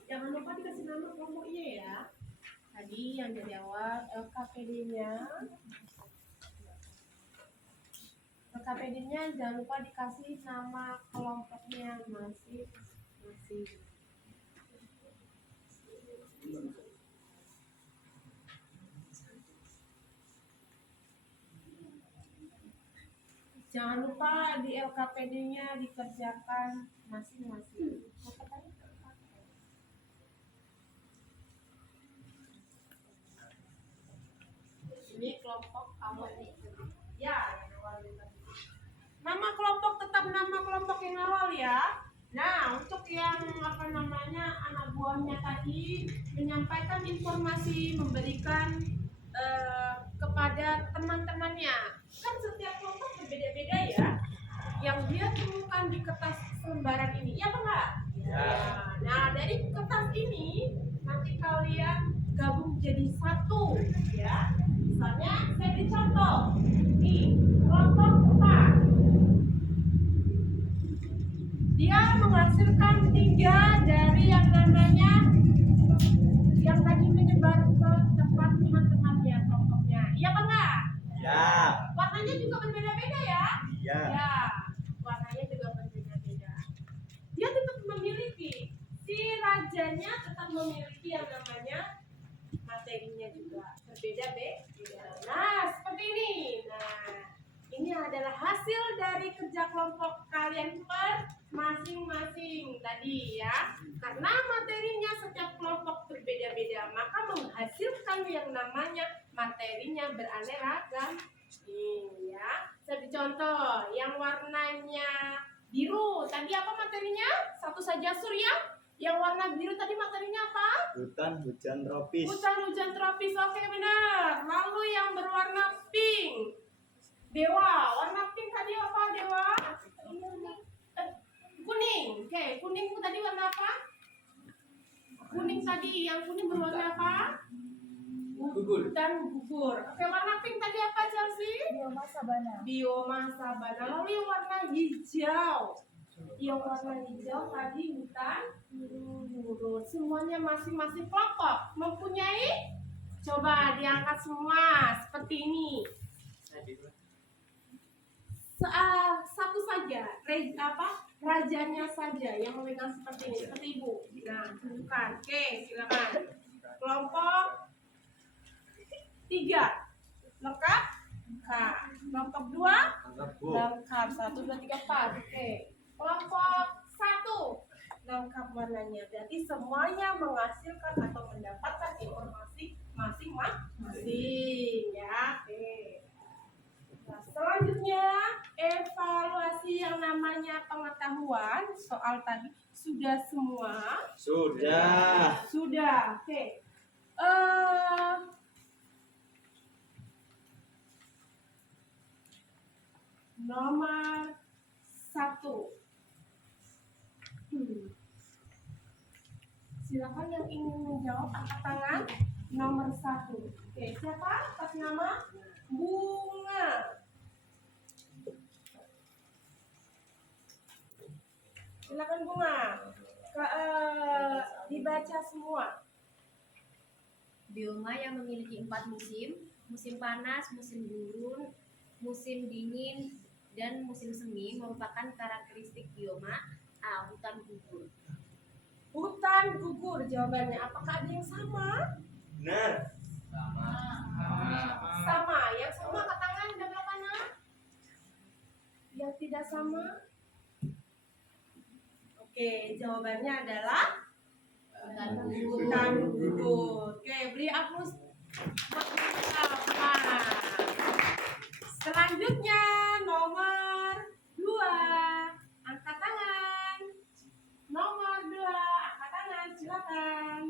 Jangan lupa dikasih nama kelompoknya ya. Tadi yang dari awal LKPD-nya. LKPD-nya jangan lupa dikasih nama kelompoknya masing-masing. Jangan lupa di LKPD-nya dikerjakan masing-masing. Ini kelompok kamu nih. Ya, yang awal tadi. Nama kelompok tetap nama kelompok yang awal ya. Nah, untuk yang anak buahnya tadi menyampaikan informasi, memberikan kepada teman-temannya. Kan setiap kelompok berbeda-beda ya. Yang dia temukan di kertas lembaran ini, ya apa enggak? Ya. Nah, dari kertas ini nanti kalian gabung jadi satu, ya. Misalnya saya beri contoh. Nih, kelompok 4. Dia menghasilkan 3 dari yang namanya yang tadi menyebar ke tempat teman-temannya kelompoknya. Iya apa enggak? Ya. Warnanya juga berbeda-beda ya? Iya. Ya, warnanya juga berbeda-beda. Dia tetap memiliki, si rajanya tetap memiliki yang namanya materinya juga berbeda-beda. Nah, seperti ini. Nah, ini adalah hasil dari kerja kelompok kalian masing-masing tadi ya. Karena materinya setiap kelompok berbeda-beda, maka menghasilkan yang namanya materinya beraneka ragam. Nih ya, saya beri contoh yang warnanya biru. Tadi apa materinya? Satu saja Surya. Yang warna biru tadi materinya apa? Hutan hujan tropis. Hutan hujan tropis. Oke, benar. Lalu yang berwarna pink. Dewa, warna pink tadi apa Dewa? Kuning. Oke, kuningmu tadi warna apa? Kuning tadi, yang kuning berwarna apa? Gugur. Dan gugur. Oke, warna pink tadi apa Chelsea? Bioma sabana. Bioma sabana. Lalu yang warna hijau. Yang warna hijau tadi hutan gurun. Semuanya masing-masing kelompok mempunyai. Coba diangkat semua seperti ini. Satu saja, rajanya saja yang memegang seperti ini, seperti ibu. Nah, tunjukkan. Oke, silakan. Kelompok 3 lengkap? Kelompok 2 lengkap. 1, 2, 3, 4. Oke. Kelompok 1 lengkap warnanya. Berarti semuanya menghasilkan atau mendapatkan informasi masing-masing ya. Oke. Nah, selanjutnya evaluasi yang namanya pengetahuan soal tadi sudah semua. Sudah. Oke. Nomor 1. Silakan yang ingin menjawab angkat tangan. Nomor 1. Oke, siapa? Atas nama Bunga. Silakan Bunga. Dibaca semua. Bioma yang memiliki 4 musim, musim panas, musim gurun, musim dingin, dan musim semi merupakan karakteristik bioma. A. Hutan gugur. Hutan gugur jawabannya. Apakah ada yang sama? Benar. Sama. Yang sama angkat tangan di sebelah kanan. Yang tidak sama? Oke, jawabannya adalah Hutan gugur. hutan gugur. Oke, beri aplaus buat Bunga. Selanjutnya nomor 2. Angkat tangan. Nomor 2, angkat tangan, silakan.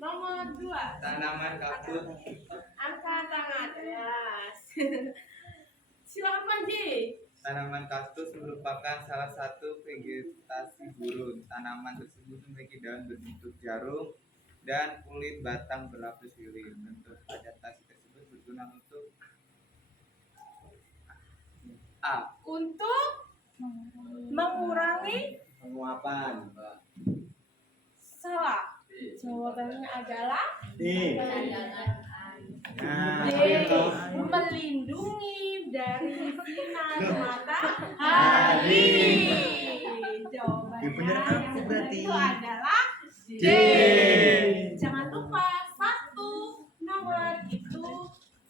Nomor 2. Tanaman kabut. Angkat tangan. Yes. Silakan Panji. Tanaman kaktus merupakan salah satu vegetasi gurun. Tanaman tersebut memiliki daun berbentuk jarum dan kulit batang berlapis lilin. Bentuk adaptasi tersebut berguna untuk A. Untuk mengurangi Penguapan. salah. Jawabannya adalah D. Cadangan air. Nah, D. itu. Melindungi dari sinar matahari. Jawabannya Ya, bener aku yang benar berarti. itu adalah D. D. Jangan lupa 1 nomor itu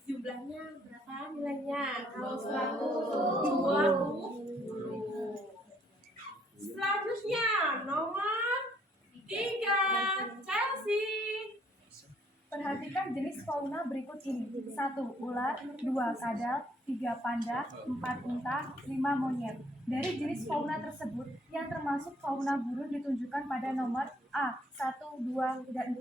jumlahnya berapa nilainya? Kalau 100 Perhatikan jenis fauna berikut ini. 1. Ular. 2. Kadal. 3. Panda. 4. Unta. 5. Monyet. Dari jenis fauna tersebut, yang termasuk fauna gurun ditunjukkan pada nomor A. 1, 2, dan 4.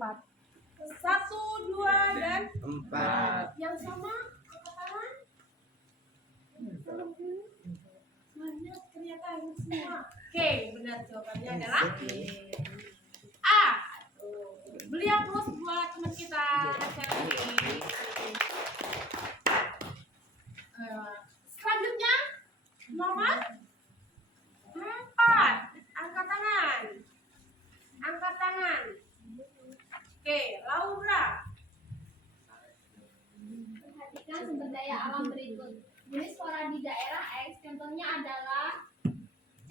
1, 2, dan 4. yang sama angkat tangan. Banyak ternyata ini semua. Oke, benar jawabannya adalah A. Tuh. Beli plus buat teman kita Shelly. Selanjutnya nomor 4. Angkat tangan. Angkat tangan. Oke, Laura. Perhatikan sumber daya alam berikut. Jenis flora di daerah X contohnya adalah C.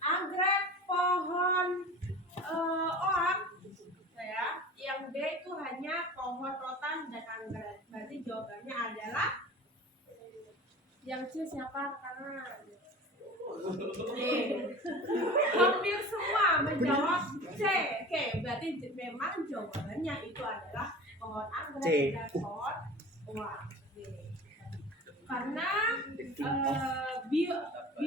Anggrek, pohon oak, ya. Yang B itu hanya pohon rotan dan anggrek. Berarti jawabannya adalah yang C siapa? Kanan. Oke. Hampir semua menjawab C. Oke, berarti memang jawabannya itu adalah pohon anggrek C. dan pohon oak. Oke. Karena di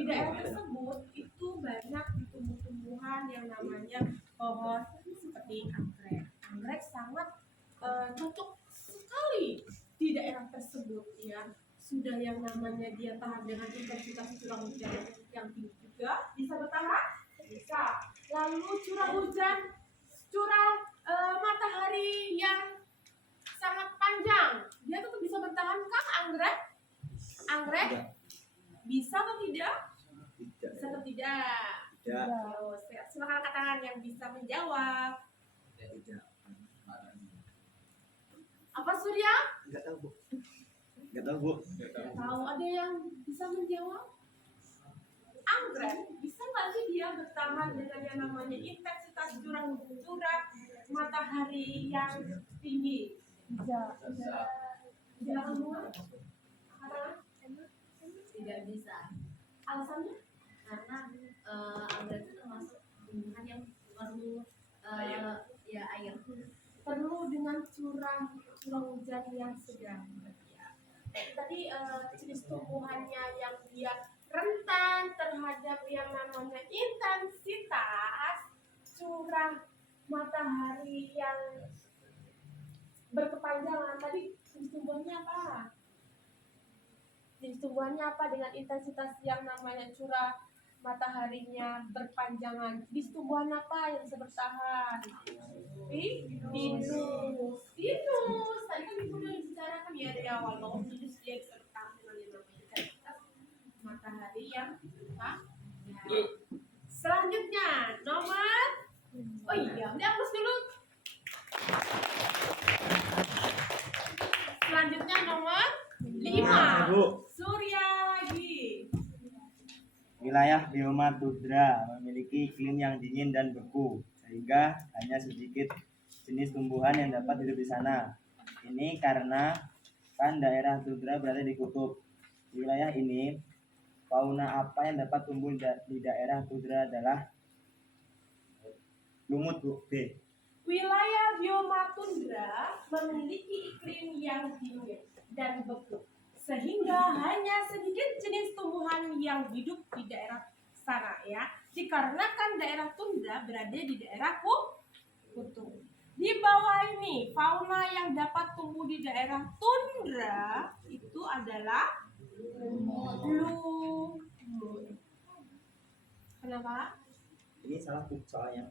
daerah tersebut itu banyak tumbuh-tumbuhan yang namanya pohon seperti anggrek. Anggrek sangat cocok sekali di daerah tersebut, ya. Sudah yang namanya dia tahan dengan intensitas curah hujan yang tinggi juga bisa bertahan, bisa. Lalu curah matahari yang sangat panjang, dia tetap bisa bertahan kah anggrek? Anggrek bisa atau tidak? Tidak. Bisa atau tidak? Tidak. Ayo, silakan angkat tangan yang bisa menjawab. Tidak. Apa Surya? Enggak tahu, Bu. Enggak tahu, Bu. Tidak tahu. Ada yang bisa menjawab? Anggrek bisa nggak sih dia bertahan dengan yang namanya intensitas curah matahari yang tinggi? Bisa. Silakan mulai. Tidak bisa. Alasannya? Karena anggrek itu termasuk tumbuhan yang perlu ya air. Perlu dengan curah hujan yang sedang. Ya. Tadi jenis tumbuhannya yang dia rentan terhadap yang namanya intensitas curah matahari yang berkepanjangan. Tadi jenis tumbuhannya apa? Jenis tumbuhannya apa dengan intensitas yang namanya curah mataharinya berpanjangan? Jenis tumbuhan apa yang bisa bertahan? Pinus. Tadi kan ibu udah bicarakan ya dari awal bahwa pinus dia bisa bertahan dengan yang namanya intensitas matahari yang panjang. Selanjutnya nomor, oh iya, dihapus dulu. Selanjutnya nomor 5. Bu. Surya lagi. Wilayah bioma tundra memiliki iklim yang dingin dan beku, sehingga hanya sedikit jenis tumbuhan yang dapat hidup di sana. Ini karena kan daerah tundra berada di kutub. Di wilayah ini, fauna apa yang dapat tumbuh di daerah tundra adalah lumut, Bu. B. Wilayah bioma tundra memiliki iklim yang dingin dan beku, sehingga hanya sedikit jenis tumbuhan yang hidup di daerah sana, ya. Dikarenakan daerah tundra berada di daerah kutub. Di bawah ini fauna yang dapat tumbuh di daerah tundra itu adalah lumut. Kenapa? Ini salah, Bu, soalnya.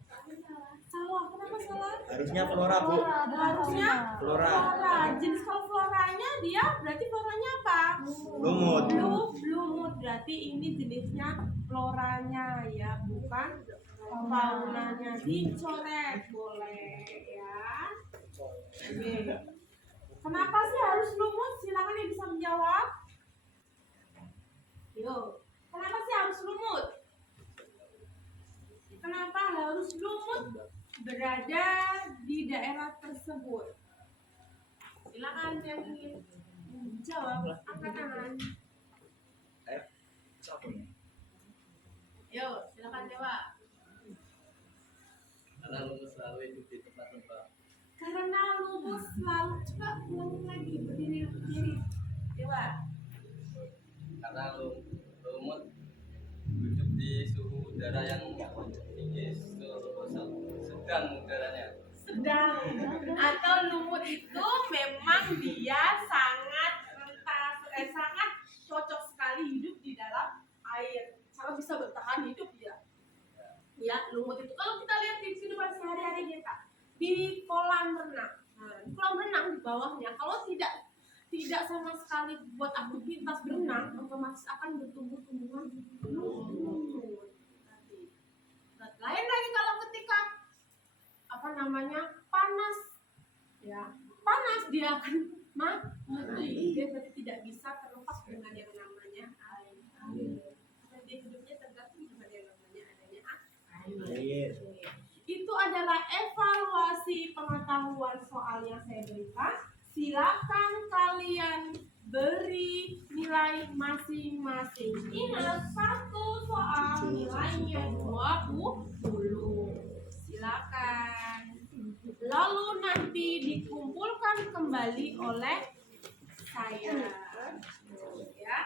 Salah. Kenapa salah? Harusnya flora, Bu. Harusnya Flora. Jenis kalau floranya dia berarti floranya apa? Lumut. Lumut. Berarti ini jenisnya floranya, ya, bukan faunanya. Dicoret boleh, ya. Oke. Kenapa sih harus lumut? Silakan yang bisa menjawab. Yuk. Kenapa sih harus lumut? Kenapa harus lumut berada di daerah tersebut? Silakan yang ingin jawab, angkat tangan. Yuk, silakan jawab. Lalu selalu hidup di tempat-tempat Karena lumut selalu, coba ulangi lagi, berdiri. Dewa. Karena lumut hidup di suhu udara yang tinggi, sedang udaranya. Sedang atau lumut itu memang dia sangat sangat cocok sekali hidup di dalam air, sangat bisa bertahan hidup dia. Ya, lumut itu kalau kita lihat di kehidupan sehari-hari kita di kolam renang. Nah, di kolam renang di bawahnya kalau tidak sama sekali buat aktivitas berenang, otomatis akan bertumbuh tumbuhan lumut. Lain lagi kalau ketika panas, ya panas dia akan mati. Dia berarti tidak bisa terlepas dengan yang namanya air. Karena dia hidupnya tergantung dengan yang namanya adanya air. Itu adalah evaluasi pengetahuan soal yang saya berikan. Silakan kalian beri nilai masing-masing. Ingat, satu soal nilainya 20. Silakan. Lalu nanti dikumpulkan kembali oleh saya. Ya.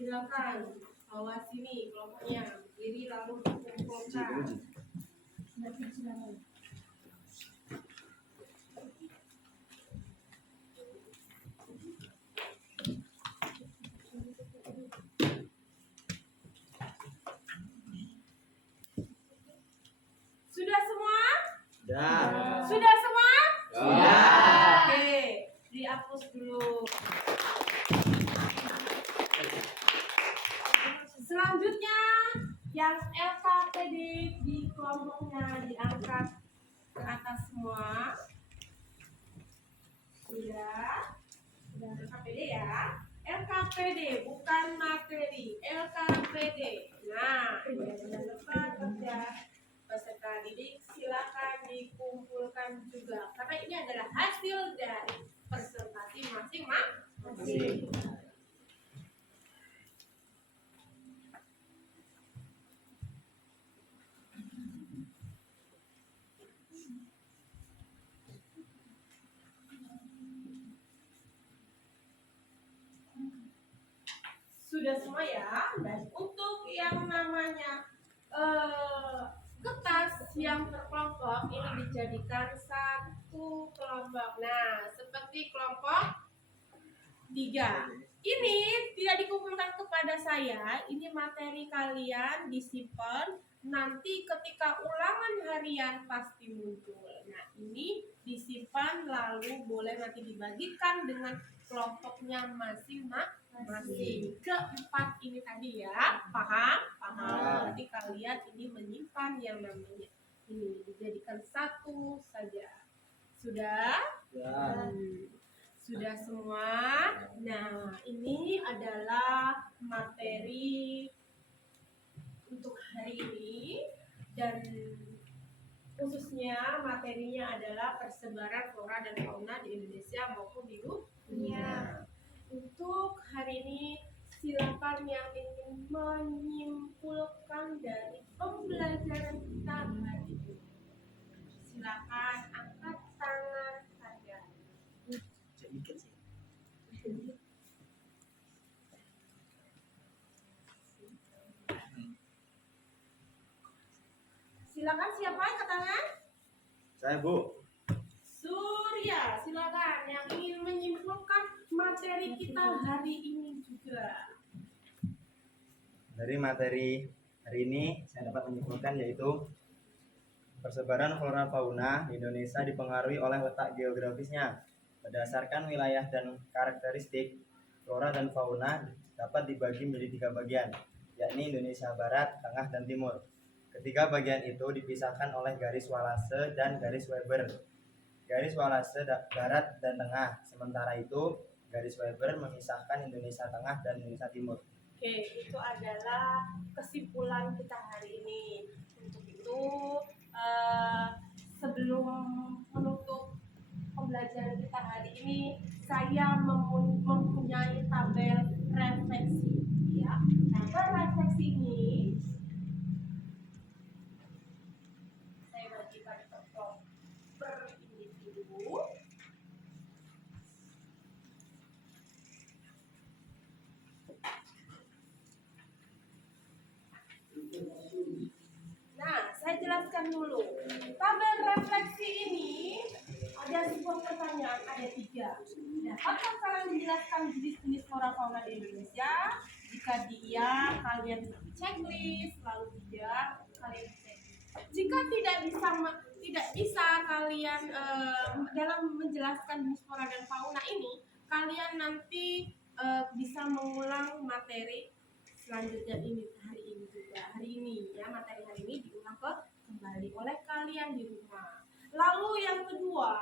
Silakan bawa sini kelompoknya, berdiri lalu dikumpulkan. Sudah semua? Sudah semua? Oke, dihapus dulu. Selanjutnya yang LKPD di kelompoknya diangkat ke atas semua. Sudah LKPD ya. LKPD bukan materi, LKPD. Nah, jangan lupa kerja peserta didik silakan dikumpulkan juga karena ini adalah hasil dari presentasi masing-masing. Sudah semua ya. Dan untuk yang namanya kertas yang terkelompok ini dijadikan satu kelompok. Nah, seperti kelompok 3. Ini tidak dikumpulkan kepada saya. Ini materi kalian disimpan. Nanti ketika ulangan harian pasti muncul. Nah, ini disimpan lalu boleh nanti dibagikan dengan kelompoknya masing-masing. Keempat ini tadi ya, paham? Berarti kalian ini menyimpan yang namanya ini dijadikan satu saja. Sudah? Sudah semua. Nah, ini adalah materi untuk hari ini dan khususnya materinya adalah persebaran flora dan fauna di Indonesia maupun di dunia. Untuk hari ini silakan yang ingin menyimpulkan dari pembelajaran kita hari ini. Silakan angkat tangan saja. Silakan siapa angkat tangan? Saya, Bu. Surya, silakan yang ingin menyimpulkan materi kita hari ini juga. Dari materi hari ini saya dapat menyimpulkan yaitu persebaran flora fauna di Indonesia dipengaruhi oleh letak geografisnya. Berdasarkan wilayah dan karakteristik, flora dan fauna dapat dibagi menjadi 3 bagian, yakni Indonesia Barat, Tengah, dan Timur. Ketiga bagian itu dipisahkan oleh garis Wallace dan garis Weber. Garis Wallace Barat dan Tengah, sementara itu garis Weber memisahkan Indonesia Tengah dan Indonesia Timur. Oke, itu adalah kesimpulan kita hari ini. Untuk itu, sebelum menutup pembelajaran kita hari ini saya mempunyai tabel refleksi ya. Tabel refleksi ini saya bagikan per individu. Nah, saya jelaskan dulu. Tabel refleksi ini ada sebuah pertanyaan, ada 3. Dapatkah kalian menjelaskan jenis-jenis flora fauna di Indonesia? Jika iya, kalian checklist, lalu tidak, kalian checklist. Jika tidak bisa kalian dalam menjelaskan jenis flora dan fauna ini, kalian nanti bisa mengulang materi selanjutnya hari ini juga. Hari ini ya, materi hari ini diulang kembali oleh kalian di rumah. Lalu yang kedua,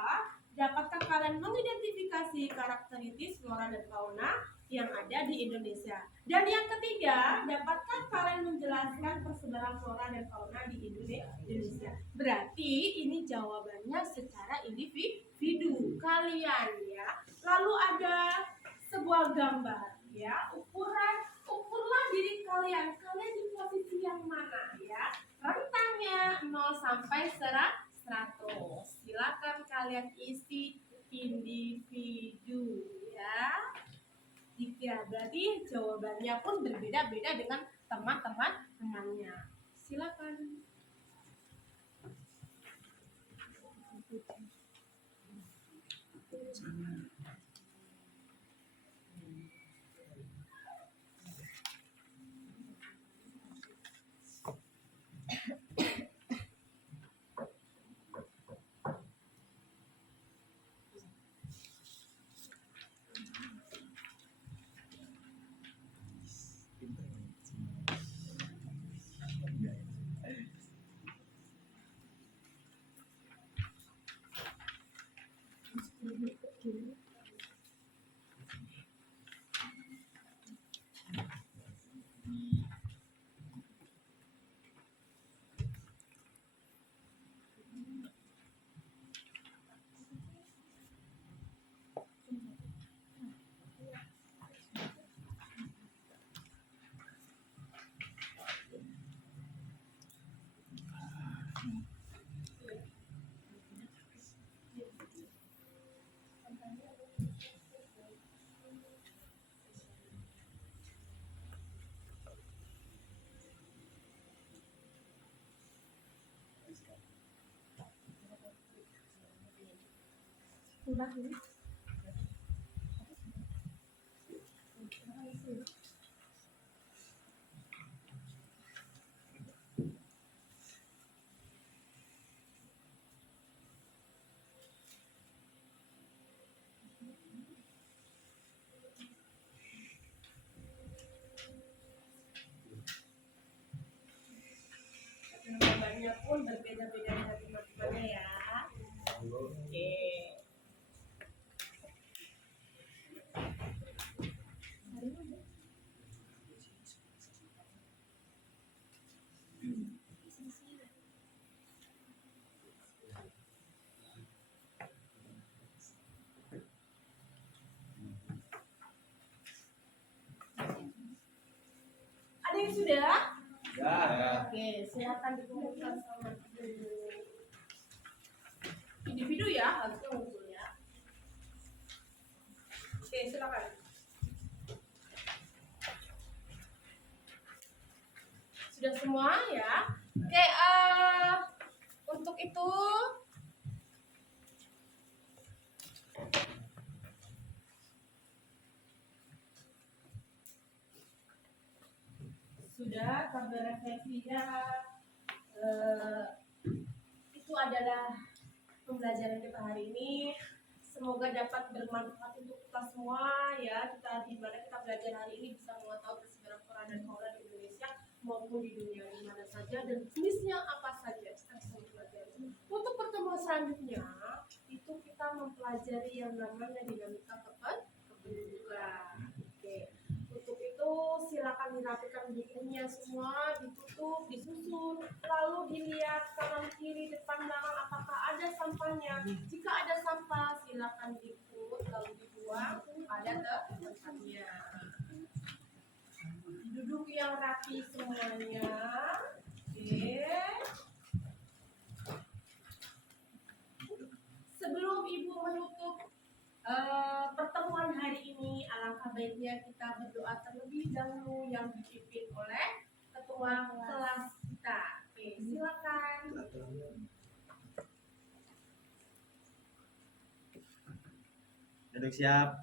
dapatkah kalian mengidentifikasi karakteristik flora dan fauna yang ada di Indonesia? Dan yang ketiga, dapatkah kalian menjelaskan persebaran flora dan fauna di Indonesia? Berarti ini jawabannya secara individu kalian ya. Lalu ada sebuah gambar ya, ukurlah diri kalian di posisi yang mana ya, rentangnya 0 sampai 100. Silakan kalian isi individu ya. Jika berarti jawabannya pun berbeda-beda dengan temannya. Silakan. Gambarnya pun berbeda-beda dari teman-temannya ya. Oke. Ada yang sudah? Ya. Oke, silakan dikumpulkan sama individu ya, harusnya ngumpul ya. Oke, silakan. Sudah semua ya? Oke, untuk itu sudah tabel refleksinya itu adalah pembelajaran kita hari ini. Semoga dapat bermanfaat untuk kita semua ya. Kita di mana kita belajar hari ini bisa mengetahui persebaran flora dan fauna di Indonesia maupun di dunia di mana saja dan jenisnya apa saja kita bisa mempelajari. Untuk pertemuan selanjutnya itu kita mempelajari yang namanya dinamika kependudukan. Oke. Untuk itu silakan dirapikan bukunya semua, ditutup, disusun, lalu dilihat kanan kiri depan belakang apakah ada sampahnya. Jika ada sampah silakan dipungut lalu dibuang pada tempatnya. Duduk yang rapi semuanya. Oke. Sebelum Ibu menutup pertemuan hari ini, alangkah baiknya kita berdoa terlebih dahulu yang dipimpin oleh ketua kelas kita. Oke, silakan. Duduk siap.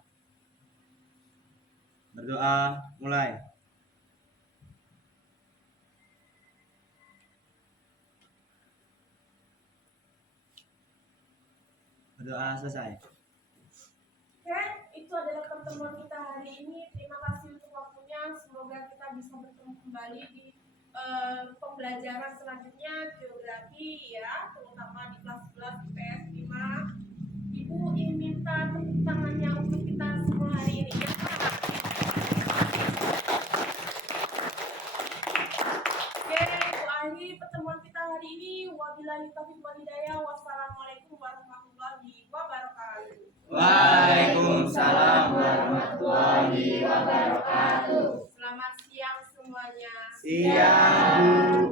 Berdoa mulai. Berdoa selesai. Oke, itu adalah pertemuan kita hari ini. Terima kasih untuk waktunya. Semoga kita bisa bertemu kembali di pembelajaran selanjutnya geografi ya, terutama di kelas 11 IPS 5. Ibu ingin minta tepuk tangannya untuk kita semua hari ini ya. Oke, Ibu akhiri pertemuan kita hari ini. Wabillahi taufiq wal hidayah. Wassalamualaikum warahmatullahi wabarakatuh. Waalaikumsalam warahmatullahi wabarakatuh. Selamat siang semuanya. Siang.